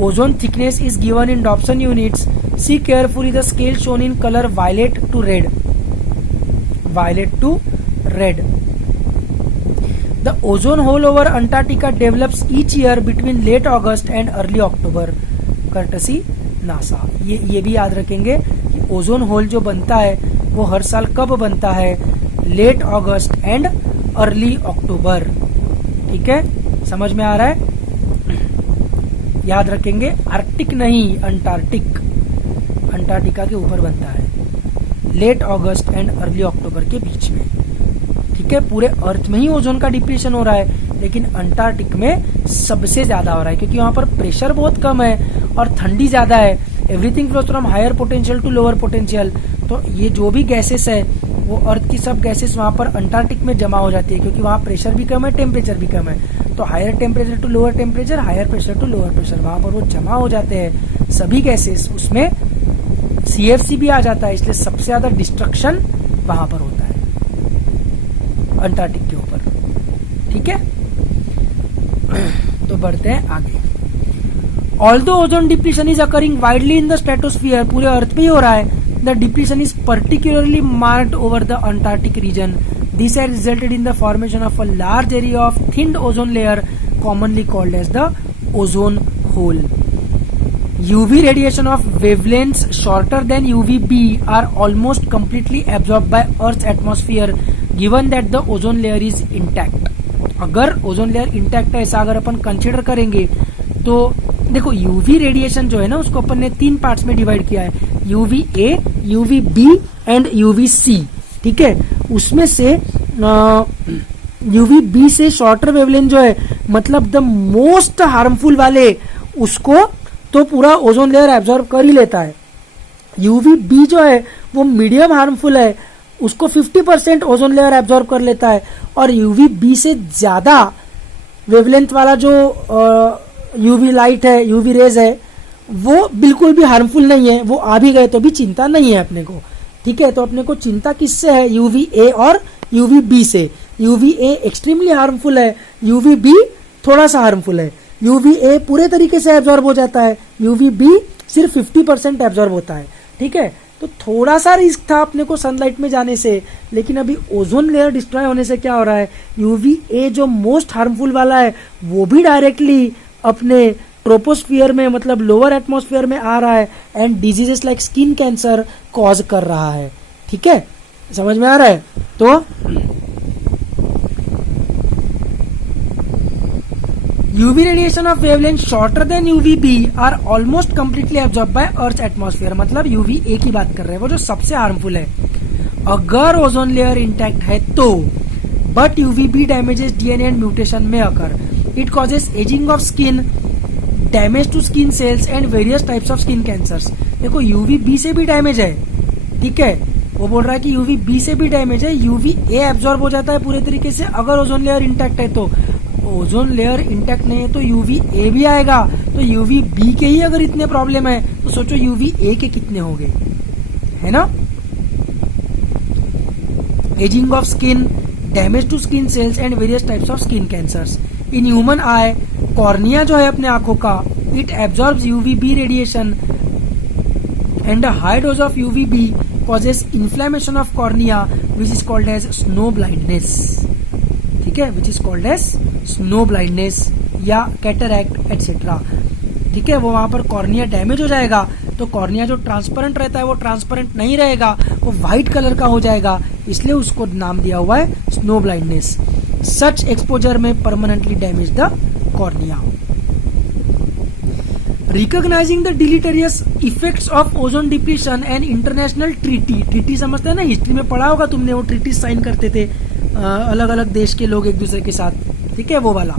ozone thickness is given in Dobson units. See carefully the scale shown in colour violet to red. The ozone hole over Antarctica develops each year between late August and early October courtesy NASA. ये भी याद रखेंगे कि ओजोन होल जो बनता है वो हर साल कब बनता है, लेट अगस्त एंड अर्ली अक्टूबर। ठीक है, समझ में आ रहा है? याद रखेंगे, आर्कटिक नहीं, अंटार्कटिक, अंटार्कटिका के ऊपर बनता है, लेट अगस्त एंड अर्ली अक्टूबर के बीच में। ठीक है, पूरे अर्थ में ही ओजोन का डिप्लीशन हो रहा है, लेकिन अंटार्कटिक में सबसे ज्यादा हो रहा है क्योंकि वहां पर प्रेशर बहुत कम है और ठंडी ज्यादा है। Everything flows from higher potential to lower potential. तो ये जो भी गैसेस है वो अर्थ की सब गैसेस वहां पर अंटार्कटिक में जमा हो जाती है क्योंकि वहां प्रेशर भी कम है, टेम्परेचर भी कम है। तो higher temperature to lower temperature, higher pressure to lower pressure, वहां पर वो जमा हो जाते हैं सभी गैसेस, उसमें CFC भी आ जाता है, इसलिए सबसे ज्यादा डिस्ट्रक्शन वहां पर होता है अंटार्कटिक के ऊपर। ठीक है, तो बढ़ते हैं आगे। Although ozone depletion is occurring widely in the stratosphere, पूरे अर्थ में ही हो रहा है, the depletion is particularly marked over the Antarctic region. This has resulted in the formation of a large area of thinned ozone layer commonly called as the ozone hole. UV radiation of wavelengths shorter than UVB are almost completely absorbed by Earth's atmosphere given that the ozone layer is intact। अगर ओजोन लेयर इंटैक्ट है ऐसा अगर अपन कंसिडर करेंगे तो देखो UV रेडिएशन जो है ना उसको अपन ने 3 पार्ट्स में डिवाइड किया है, UVA, UVB एंड UVC। ठीक है, उसमें से UVB से शॉर्टर वेवलेंथ जो है मतलब द मोस्ट हार्मफुल वाले उसको तो पूरा ओजोन लेयर एब्जॉर्ब कर ही लेता है। UVB जो है वो मीडियम हार्मफुल है, उसको 50% ओजोन लेयर एब्जॉर्ब कर लेता है। और UVB से ज्यादा वेवलेंथ वाला जो UV लाइट है, UV रेज है, वो बिल्कुल भी हार्मफुल नहीं है, वो आ भी गए तो भी चिंता नहीं है अपने को। ठीक है, तो अपने को चिंता किससे है, UVA और UVB से। UVA एक्सट्रीमली हार्मफुल है, UVB थोड़ा सा हार्मफुल है। UVA पूरे तरीके से एब्जॉर्ब हो जाता है, UVB सिर्फ 50% एब्जॉर्ब होता है। ठीक है, तो थोड़ा सा रिस्क था अपने को सनलाइट में जाने से, लेकिन अभी ओजोन लेयर डिस्ट्रॉय होने से क्या हो रहा है, UVA जो मोस्ट हार्मफुल वाला है वो भी डायरेक्टली अपने ट्रोपोस्फियर में मतलब लोअर एटमॉस्फेयर में आ रहा है and diseases like skin cancer cause कर रहा है। ठीक है, समझ में आ रहा है? तो UV radiation of wavelength shorter than UVB are almost completely absorbed by Earth's atmosphere। मतलब UVA की बात कर रहे हैं, वो जो सबसे हार्मफुल है। अगर ओजोन लेयर इंटैक्ट है तो but UVB damages DNA and mutation may occur। It causes aging of skin, damage to skin cells and various types of skin cancers। देखो UVB से भी डैमेज है, ठीक है, वो बोल रहा है कि UVB से भी डैमेज है, UVA एब्जॉर्ब हो जाता है पूरे तरीके से अगर ओजोन लेयर इंटैक्ट है तो। ओजोन लेयर इंटैक्ट नहीं है तो UVA भी आएगा, तो UVB के ही अगर इतने प्रॉब्लम है तो सोचो UVA के कितने हो गए, है ना। Ageing of skin, damage to skin cells and various types of skin cancers. In human eye, cornea जो है अपने आंखों का, it absorbs UVB radiation and high dose of UVB causes inflammation of cornea which is called as snow blindness। ठीक है, which is called as snow blindness या कैटरैक्ट एटसेट्रा। ठीक है, वो वहां पर कॉर्निया डैमेज हो जाएगा तो कॉर्निया जो ट्रांसपेरेंट रहता है वो ट्रांसपेरेंट नहीं रहेगा, वो व्हाइट कलर का हो जाएगा, इसलिए उसको नाम दिया हुआ है स्नो ब्लाइंडनेस। सच एक्सपोजर में permanently damage the cornea. Recognising the deleterious effects of ozone depletion and international treaty समझते हैं ना, हिस्ट्री में पढ़ा होगा तुमने, वो ट्रीटी साइन करते थे अलग अलग देश के लोग एक दूसरे के साथ। ठीक है, वो वाला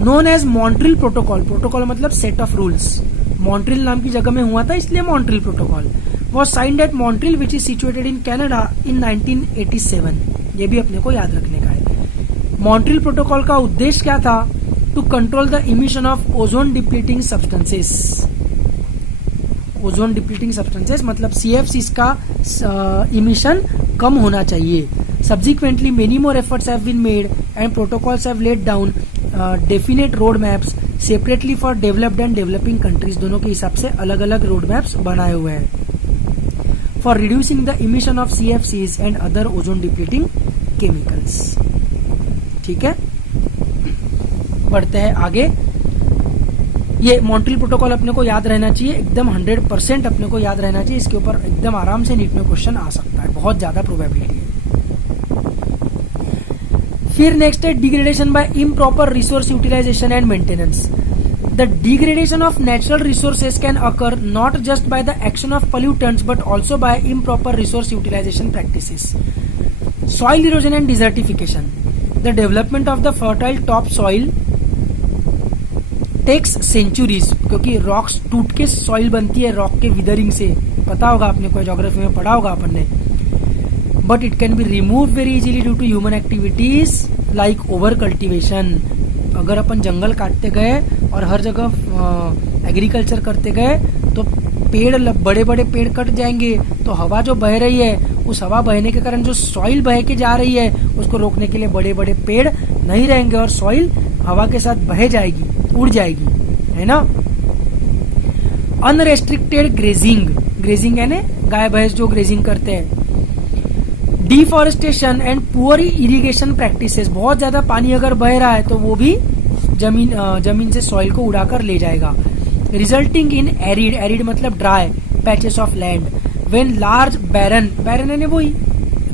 known as Montreal protocol. Protocol मतलब सेट ऑफ रूल्स। मॉन्ट्रियल नाम की जगह में हुआ था इसलिए Montreal protocol. Was signed at Montreal which is situated in Canada in 1987। ये भी अपने को याद रखने का है। मॉन्ट्रियल प्रोटोकॉल का उद्देश्य क्या था, to control the emission of ozone depleting substances. Ozone depleting substances मतलब CFCs का इमिशन कम होना चाहिए। Subsequently many more efforts have been made and protocols have laid down definite road maps separately for developed and developing countries. दोनों के हिसाब से अलग अलग रोड मैप्स बनाए हुए हैं for reducing the emission of CFCs and other ozone depleting chemicals. ठीक है, बढ़ते हैं आगे। ये मॉन्ट्रियल प्रोटोकॉल अपने को याद रहना चाहिए, एकदम 100% अपने को याद रहना चाहिए। इसके ऊपर एकदम आराम से नीट में क्वेश्चन आ सकता है, बहुत ज्यादा प्रोबेबिलिटी है। फिर नेक्स्ट है degradation by improper resource utilisation and maintenance. The degradation of natural resources can occur not just by the action of pollutants but also by improper resource utilisation practices. Soil erosion and desertification. The development of the fertile top soil takes centuries, क्योंकि रॉक्स टूट के सॉइल बनती है रॉक के विदरिंग से, पता होगा आपने, कोई ज्योग्राफी में पढ़ा होगा अपन ने। But it can be remove very easily due to human activities like over cultivation. अगर अपन जंगल काटते गए और हर जगह एग्रीकल्चर करते गए तो पेड़, बड़े बड़े पेड़ कट जाएंगे, तो हवा जो बह रही है, उस हवा बहने के कारण जो सॉइल बह के जा रही है उसको रोकने के लिए बड़े बड़े पेड़ नहीं रहेंगे और सॉइल हवा के साथ बह जाएगी, उड़ जाएगी, है ना। अनरेस्ट्रिक्टेड ग्रेजिंग, ग्रेजिंग यानी गाय भैंस जो ग्रेजिंग करते हैं। Deforestation and poor irrigation practices, बहुत ज्यादा पानी अगर बह रहा है तो वो भी जमीन से सॉइल को उड़ाकर ले जाएगा। रिजल्टिंग इन एरिड, एरिड मतलब dry patches of land. When large barren, barren यानी वही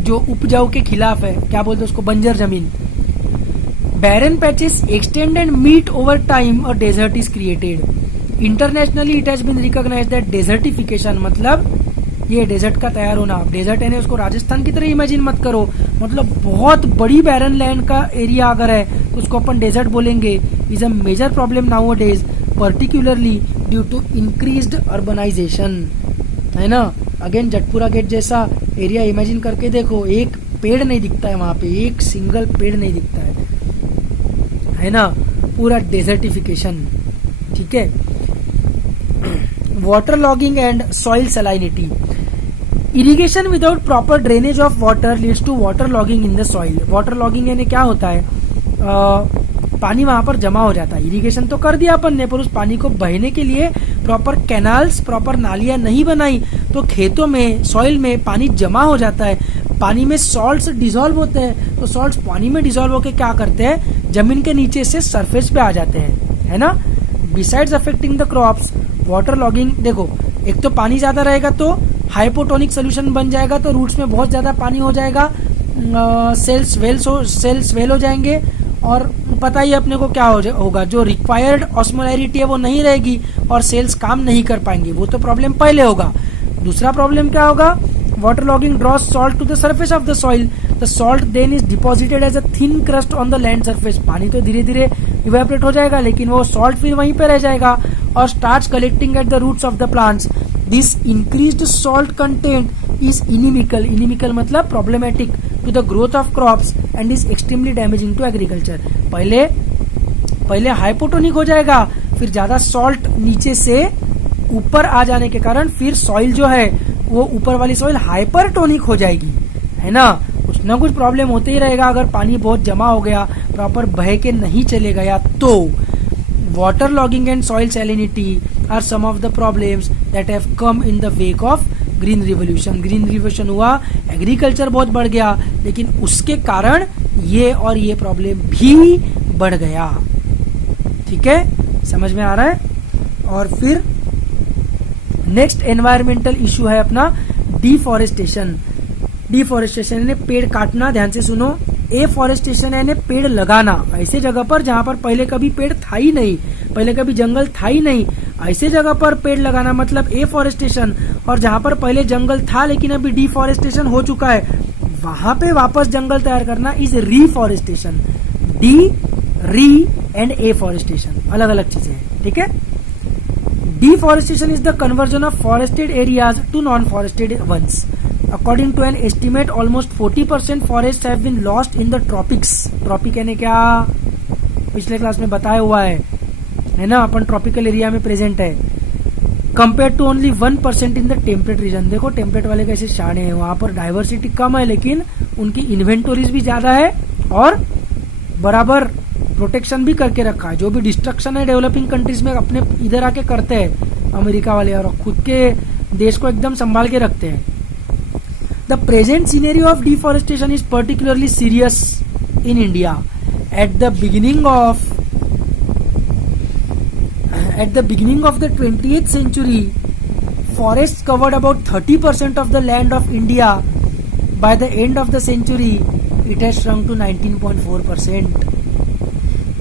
जो उपजाऊ के खिलाफ है, क्या बोलते हैं उसको, बंजर जमीन। Barren patches extend and meet over time a desert is created. Internationally it has been recognised that desertification मतलब ये डेजर्ट का तैयार होना। डेजर्ट है उसको राजस्थान की तरह इमेजिन मत करो, मतलब बहुत बड़ी बैरन लैंड का एरिया अगर है तो उसको अपन डेजर्ट बोलेंगे। Is a major problem nowadays particularly due to increased urbanisation, है ना। अगेन जटपुरा गेट जैसा एरिया इमेजिन करके देखो, एक पेड़ नहीं दिखता है वहां पे, एक सिंगल पेड़ नहीं दिखता है ना, पूरा डेजर्टिफिकेशन। ठीक है। Water logging and soil salinity. Irrigation without proper drainage of water leads to water logging in the soil. Water logging यानी क्या होता है, पानी वहां पर जमा हो जाता है। इरिगेशन तो कर दिया अपन ने, पर उस पानी को बहने के लिए प्रॉपर कैनाल्स, प्रॉपर नालियां नहीं बनाई तो खेतों में, सॉइल में पानी जमा हो जाता है। पानी में सॉल्ट्स डिसॉल्व होते हैं, तो सॉल्ट्स पानी में डिसॉल्व होकर क्या करते हैं, जमीन के नीचे से सरफेस पे आ जाते हैं, है ना। Besides affecting the crops, water logging, देखो एक तो पानी ज्यादा रहेगा तो हाइपोटोनिक सोल्यूशन बन जाएगा, तो रूट्स में बहुत ज्यादा पानी हो जाएगा, सेल्स वेल हो जाएंगे, और पता ही अपने को क्या होगा, जो रिक्वायर्ड ऑस्मोलैरिटी है वो नहीं रहेगी और सेल्स काम नहीं कर पाएंगे, वो तो प्रॉब्लम पहले होगा। दूसरा प्रॉब्लम क्या होगा, waterlogging draws salt to the surface of the soil. The salt then is deposited as a thin crust on the land surface. पानी तो धीरे धीरे इवेपोरेट हो जाएगा, लेकिन वो सॉल्ट फिर वहीं पे रह जाएगा और starts collecting at the roots of the plants. This increased salt content is inimical. Inimical मतलब problematic to the growth of crops and is extremely damaging to agriculture. पहले हाइपोटोनिक हो जाएगा, फिर ज्यादा सॉल्ट नीचे से ऊपर आ जाने के कारण फिर सॉइल जो है वो ऊपर वाली सॉइल हाइपरटोनिक हो जाएगी, है ना। कुछ ना कुछ प्रॉब्लम होते ही रहेगा अगर पानी बहुत जमा हो गया, प्रॉपर बह के नहीं चले गया तो। Water logging and soil salinity are some of the problems that have come in the wake of green revolution. Green revolution हुआ, एग्रीकल्चर बहुत बढ़ गया, लेकिन उसके कारण ये और ये प्रॉब्लम भी बढ़ गया। ठीक है, समझ में आ रहा है। और फिर नेक्स्ट एनवायरमेंटल इशू है अपना डिफॉरेस्टेशन। डिफॉरेस्टेशन यानी पेड़ काटना, ध्यान से सुनो। एफॉरेस्टेशन यानी पेड़ लगाना ऐसे जगह पर जहां पर पहले कभी पेड़ था ही नहीं, पहले कभी जंगल था ही नहीं, ऐसे जगह पर पेड़ लगाना मतलब एफॉरेस्टेशन। और जहां पर पहले जंगल था लेकिन अभी डिफॉरेस्टेशन हो चुका है, वहां पे वापस जंगल तैयार करना इज रीफॉरेस्टेशन। री एंड एफॉरेस्टेशन अलग अलग चीजें हैं, ठीक है। Deforestation is the conversion of forested areas to non-forested ones. According to an estimate, almost 40% forests have been lost in the tropics. Tropic यानी क्या, पिछले क्लास में बताया हुआ है ना, अपन ट्रॉपिकल एरिया में प्रेजेंट है। Compared to only 1% in the temperate region. देखो टेम्परेट वाले कैसे शाणे हैं, वहां पर डाइवर्सिटी कम है लेकिन उनकी इन्वेंटोरीज भी ज्यादा है और बराबर प्रोटेक्शन भी करके रखा है। जो भी डिस्ट्रक्शन है डेवलपिंग कंट्रीज में अपने इधर आके करते हैं अमेरिका वाले, और खुद के देश को एकदम संभाल के रखते हैं। The present scenario of deforestation is particularly serious in India. At the beginning of the 20th century, forests covered about 30% of the land of India. By the end of the century, it has shrunk to 19.4%.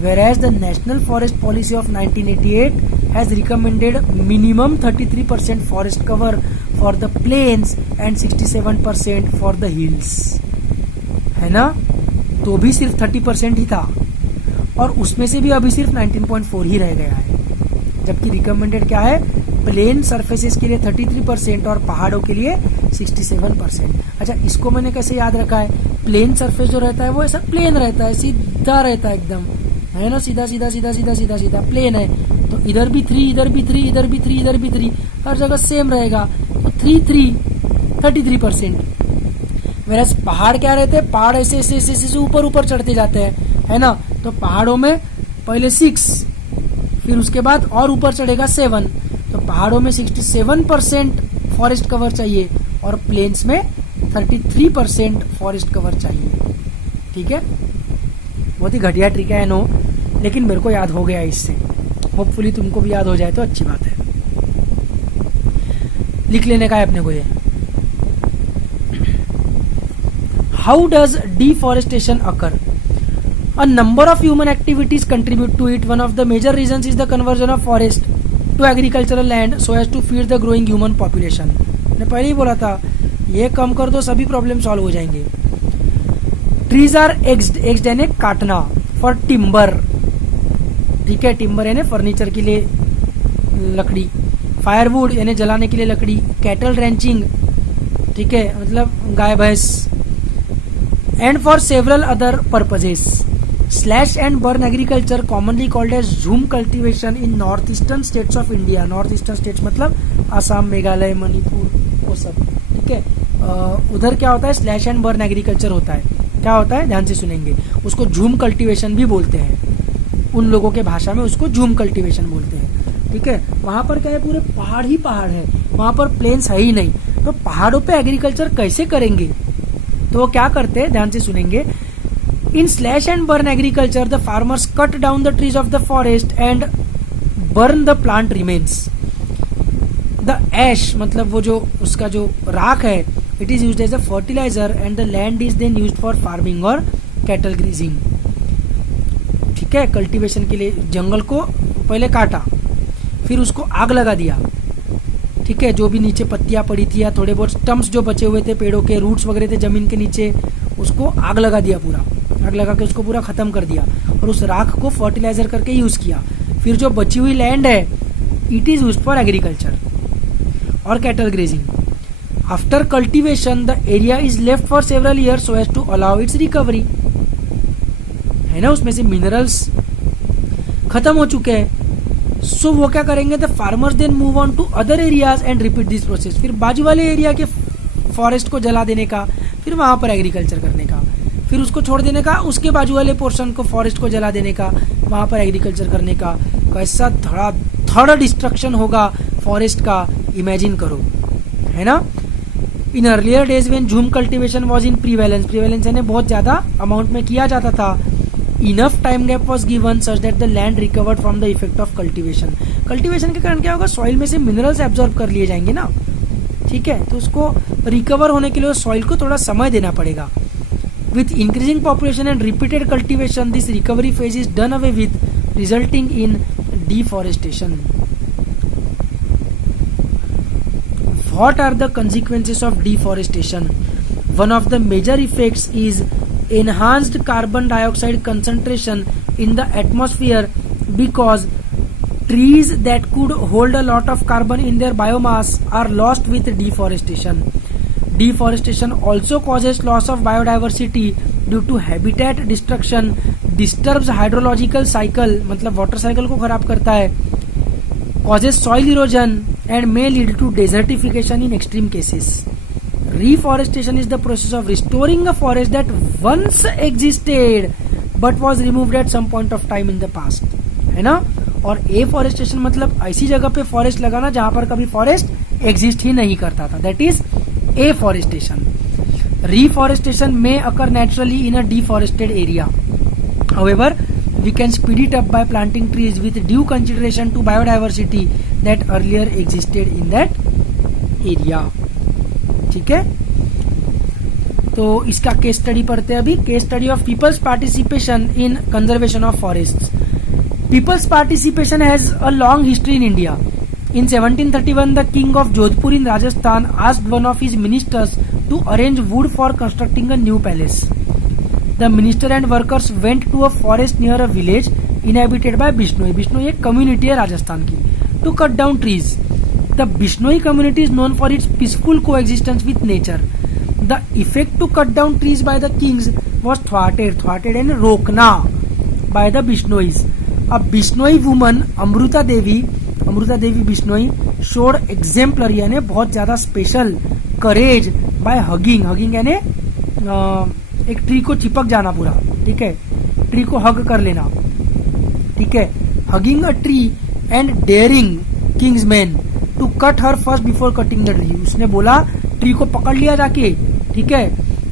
Whereas the National Forest Policy of 1988 has recommended minimum 33% forest cover for the plains and 67% for the hills. है ना? तो भी सिर्फ 30% ही था और उसमें से भी अभी सिर्फ 19.4 ही रह गया है, जबकि रिकमेंडेड क्या है? प्लेन सरफेसेस के लिए 33% और पहाड़ों के लिए 67%. अच्छा, इसको मैंने कैसे याद रखा है? प्लेन सरफेस जो रहता है वो ऐसा प्लेन रहता है, सीधा रहता है एकदम, है ना? सीधा सीधा सीधा सीधा सीधा सीधा प्लेन है. तो इधर भी 3, इधर भी 3, इधर भी 3, इधर भी 3, हर जगह सेम रहेगा. तो 33%. वेराज पहाड़ क्या रहते हैं? पहाड़ ऐसे ऐसे ऐसे ऐसे ऊपर ऊपर चढ़ते जाते हैं, है ना? तो पहाड़ों में पहले 6, फिर उसके बाद और ऊपर चढ़ेगा 7. तो पहाड़ों में 67% फॉरेस्ट कवर चाहिए और प्लेन्स में 33% फॉरेस्ट कवर चाहिए. ठीक है, बहुत ही घटिया ट्रिक है नो, लेकिन मेरे को याद हो गया इससे. होपफुली तुमको भी याद हो जाए तो अच्छी बात है. लिख लेने का है अपने को ये. How does deforestation occur? A number of human activities contribute to it. One of the major reasons is the conversion of forest to agricultural land so as to feed the growing human population. मैंने पहले ही बोला था, ये कम कर दो सभी प्रॉब्लम सॉल्व हो जाएंगे. ट्रीज आर एक्सड यानी काटना, फॉर टिम्बर. ठीक है, टिम्बर यानी फर्नीचर के लिए लकड़ी. फायरवुड यानी जलाने के लिए लकड़ी. कैटल रैंचिंग, ठीक है, मतलब गाय भैंस. And for several other purposes. Slash and burn agriculture, commonly called as झूम cultivation in northeastern states of India. Northeastern states मतलब असम, मेघालय, मणिपुर, वो सब. ठीक है, उधर क्या होता है? स्लैश एंड बर्न एग्रीकल्चर होता है. क्या होता है? ध्यान से सुनेंगे. उसको झूम कल्टीवेशन भी बोलते हैं. उन लोगों के भाषा में उसको झूम कल्टीवेशन बोलते हैं. ठीक है, वहां पर क्या है? पूरे पहाड़ ही पहाड़ है, वहां पर प्लेन्स है ही नहीं. तो पहाड़ों पे एग्रीकल्चर कैसे करेंगे? तो वो क्या करते हैं? ध्यान से सुनेंगे. In slash and burn agriculture, the farmers cut down the trees of the forest and burn the plant remains. The ash, मतलब वो जो उसका जो राख है, it is used as a fertilizer and the land is then used for farming और cattle grazing. ठीक है, कल्टीवेशन के लिए जंगल को पहले काटा, फिर उसको आग लगा दिया. ठीक है, जो भी नीचे पत्तियां पड़ी थी या थोड़े बहुत स्टम्प्स जो बचे हुए थे पेड़ों के, रूट्स वगैरह थे जमीन के नीचे, उसको आग लगा दिया. पूरा आग लगा के उसको पूरा खत्म कर दिया और उस राख को फर्टिलाइजर करके यूज किया. फिर जो बची हुई लैंड है, it is used for agriculture और cattle grazing. After cultivation the area is left for several years so as to allow its recovery. है ना, उसमें से मिनरल्स खत्म हो चुके हैं. सो वो क्या करेंगे? The farmers then move on to other areas and repeat this process. फिर बाजू वाले एरिया के फॉरेस्ट को जला देने का, फिर वहां पर एग्रीकल्चर करने का, फिर उसको छोड़ देने का, उसके बाजू वाले पोर्शन को फॉरेस्ट को जला देने का, वहां पर एग्रीकल्चर करने का. कैसा धड़ा डिस्ट्रक्शन होगा फॉरेस्ट का, इमेजिन करो, है ना. इन अर्लियर डेज व्हेन झूम कल्टीवेशन वाज इन प्रीवेलेंस यानी बहुत ज्यादा अमाउंट में किया जाता था. Enough time gap was given such that the land recovered from the effect of cultivation. Cultivation के कारण क्या होगा? सॉइल में से मिनरल्स एब्जॉर्ब कर लिए जाएंगे ना. ठीक है, तो उसको रिकवर होने के लिए सॉइल को थोड़ा समय देना पड़ेगा. With increasing population and repeated cultivation, this recovery phase is done away with, resulting in deforestation. What are the consequences of deforestation? One of the major effects is enhanced carbon dioxide concentration in the atmosphere because trees that could hold a lot of carbon in their biomass are lost with deforestation. Deforestation also causes loss of biodiversity due to habitat destruction, disturbs hydrological cycle, मतलब water cycle को खराब करता है, causes soil erosion and may lead to desertification in extreme cases. Reforestation is the process of restoring a forest that once existed but was removed at some point of time in the past. है ना. और एफॉरेस्टेशन मतलब ऐसी जगह पे फॉरेस्ट लगाना जहां पर कभी फॉरेस्ट एग्जिस्ट ही नहीं करता था, that is afforestation. Reforestation may occur naturally in a deforested area. However, we can speed it up by planting trees with due consideration to biodiversity that earlier existed in that area. ठीक है, तो इसका केस स्टडी पढ़ते हैं अभी. Case study of peoples participation in conservation of forests. People's participation has a long history in India. In 1731, the king of Jodhpur in Rajasthan asked one of his ministers to arrange wood for constructing a new palace. The minister and workers went to a forest near a village inhabited by Bishnoi. Bishnoi एक community है राजस्थान की. To cut down trees. The Bishnoi community is known for its peaceful coexistence with nature. The effect to cut down trees by the kings was thwarted and रोकना by the Bishnois. A Bishnoi woman Amrita Devi Bishnoi showed exemplar यानी बहुत ज्यादा स्पेशल करेज बाय हगिंग यानी एक ट्री को चिपक जाना पूरा. ठीक है, ट्री को हग कर लेना. ठीक है, hugging a tree and daring king's man to cut her first before cutting the tree. उसने बोला ट्री को पकड़ लिया जाके, ठीक है,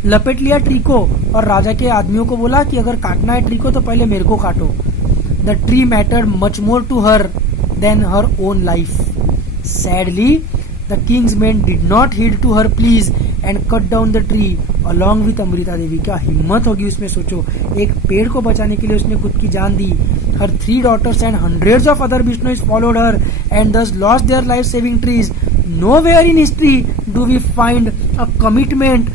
लपेट लिया ट्री को और राजा के आदमियों को बोला कि अगर काटना है ट्री को तो पहले मेरे को काटो. The tree mattered much more to her than her own life. Sadly the king's men did not heed to her pleas and cut down the tree along with Amrita Devi. क्या हिम्मत होगी उसमें, सोचो, एक पेड़ को बचाने के लिए उसने खुद की जान दी. हर 3 daughters and hundreds of other Bishnois followed her and thus lost their life saving trees. Nowhere in history do we find a commitment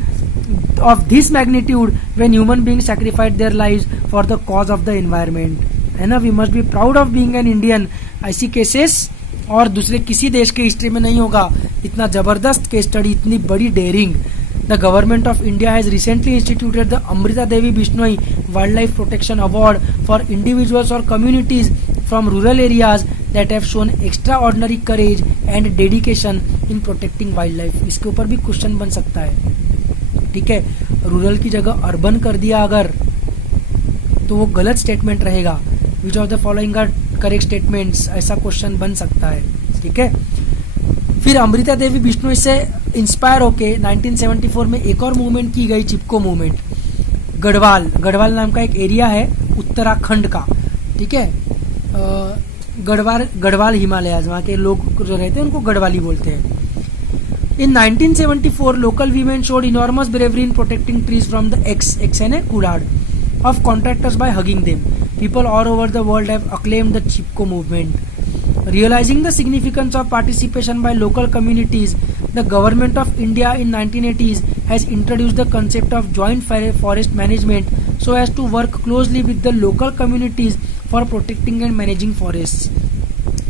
of this magnitude when human beings sacrificed their lives for the cause of the environment. है ना, we must be proud of being an Indian. ऐसी केसेस और दूसरे किसी देश के हिस्ट्री में नहीं होगा. इतना जबरदस्त केस स्टडी, इतनी बड़ी daring. The government of India has recently instituted the Amrita Devi Bishnoi wild life protection award for individuals और communities from rural areas that have shown extra ordinary courage and dedication in protecting wild life. इसके ऊपर भी क्वेश्चन बन सकता है. ठीक है, रूरल की जगह अर्बन कर दिया अगर तो वो गलत स्टेटमेंट रहेगा. Which of the following are correct statements, ऐसा क्वेश्चन बन सकता है. ठीक है, फिर अमृता देवी बिश्नोई से इंस्पायर होके 1974 में एक और मूवमेंट की गई, चिपको मूवमेंट. गढ़वाल नाम का एक एरिया है उत्तराखंड का. ठीक है, गढ़वाल हिमालयाज, वहाँ के लोग जो रहते हैं उनको गढ़वाली बोलते हैं. In 1974, local women showed enormous bravery in protecting trees from the X यानी कुड़ाड़ of contractors by hugging them. People all over the world have acclaimed the Chipko movement. Realizing the significance of participation by local communities, the government of India in 1980s has introduced the concept of joint forest management so as to work closely with the local communities for protecting and managing forests.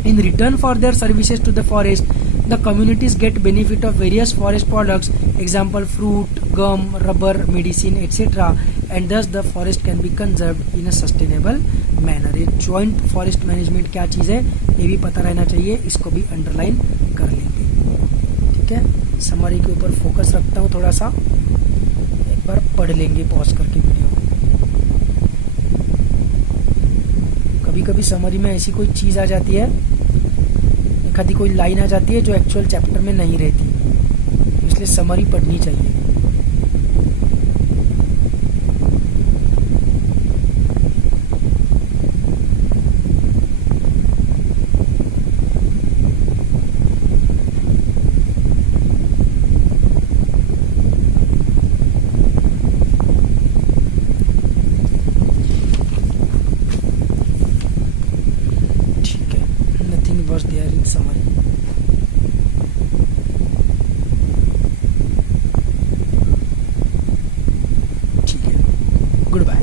In return for their services to the forest, the communities get benefit of various forest products, example fruit, gum, rubber, medicine, etc. and thus the forest can be conserved in a sustainable manner. ये joint forest management क्या चीज़ है ये भी पता रहना चाहिए, इसको भी अंडरलाइन कर लेंगे. ठीक है, समरी के ऊपर फोकस रखता हूँ थोड़ा सा, एक बार पढ़ लेंगे पॉज करके वीडियो. कभी कभी समरी में ऐसी कोई चीज़ आ जाती है, एक आधी कोई लाइन आ जाती है जो एक्चुअल चैप्टर में नहीं रहती, इसलिए समरी पढ़नी चाहिए. Was there in summary. ठीक है, गुड बाय.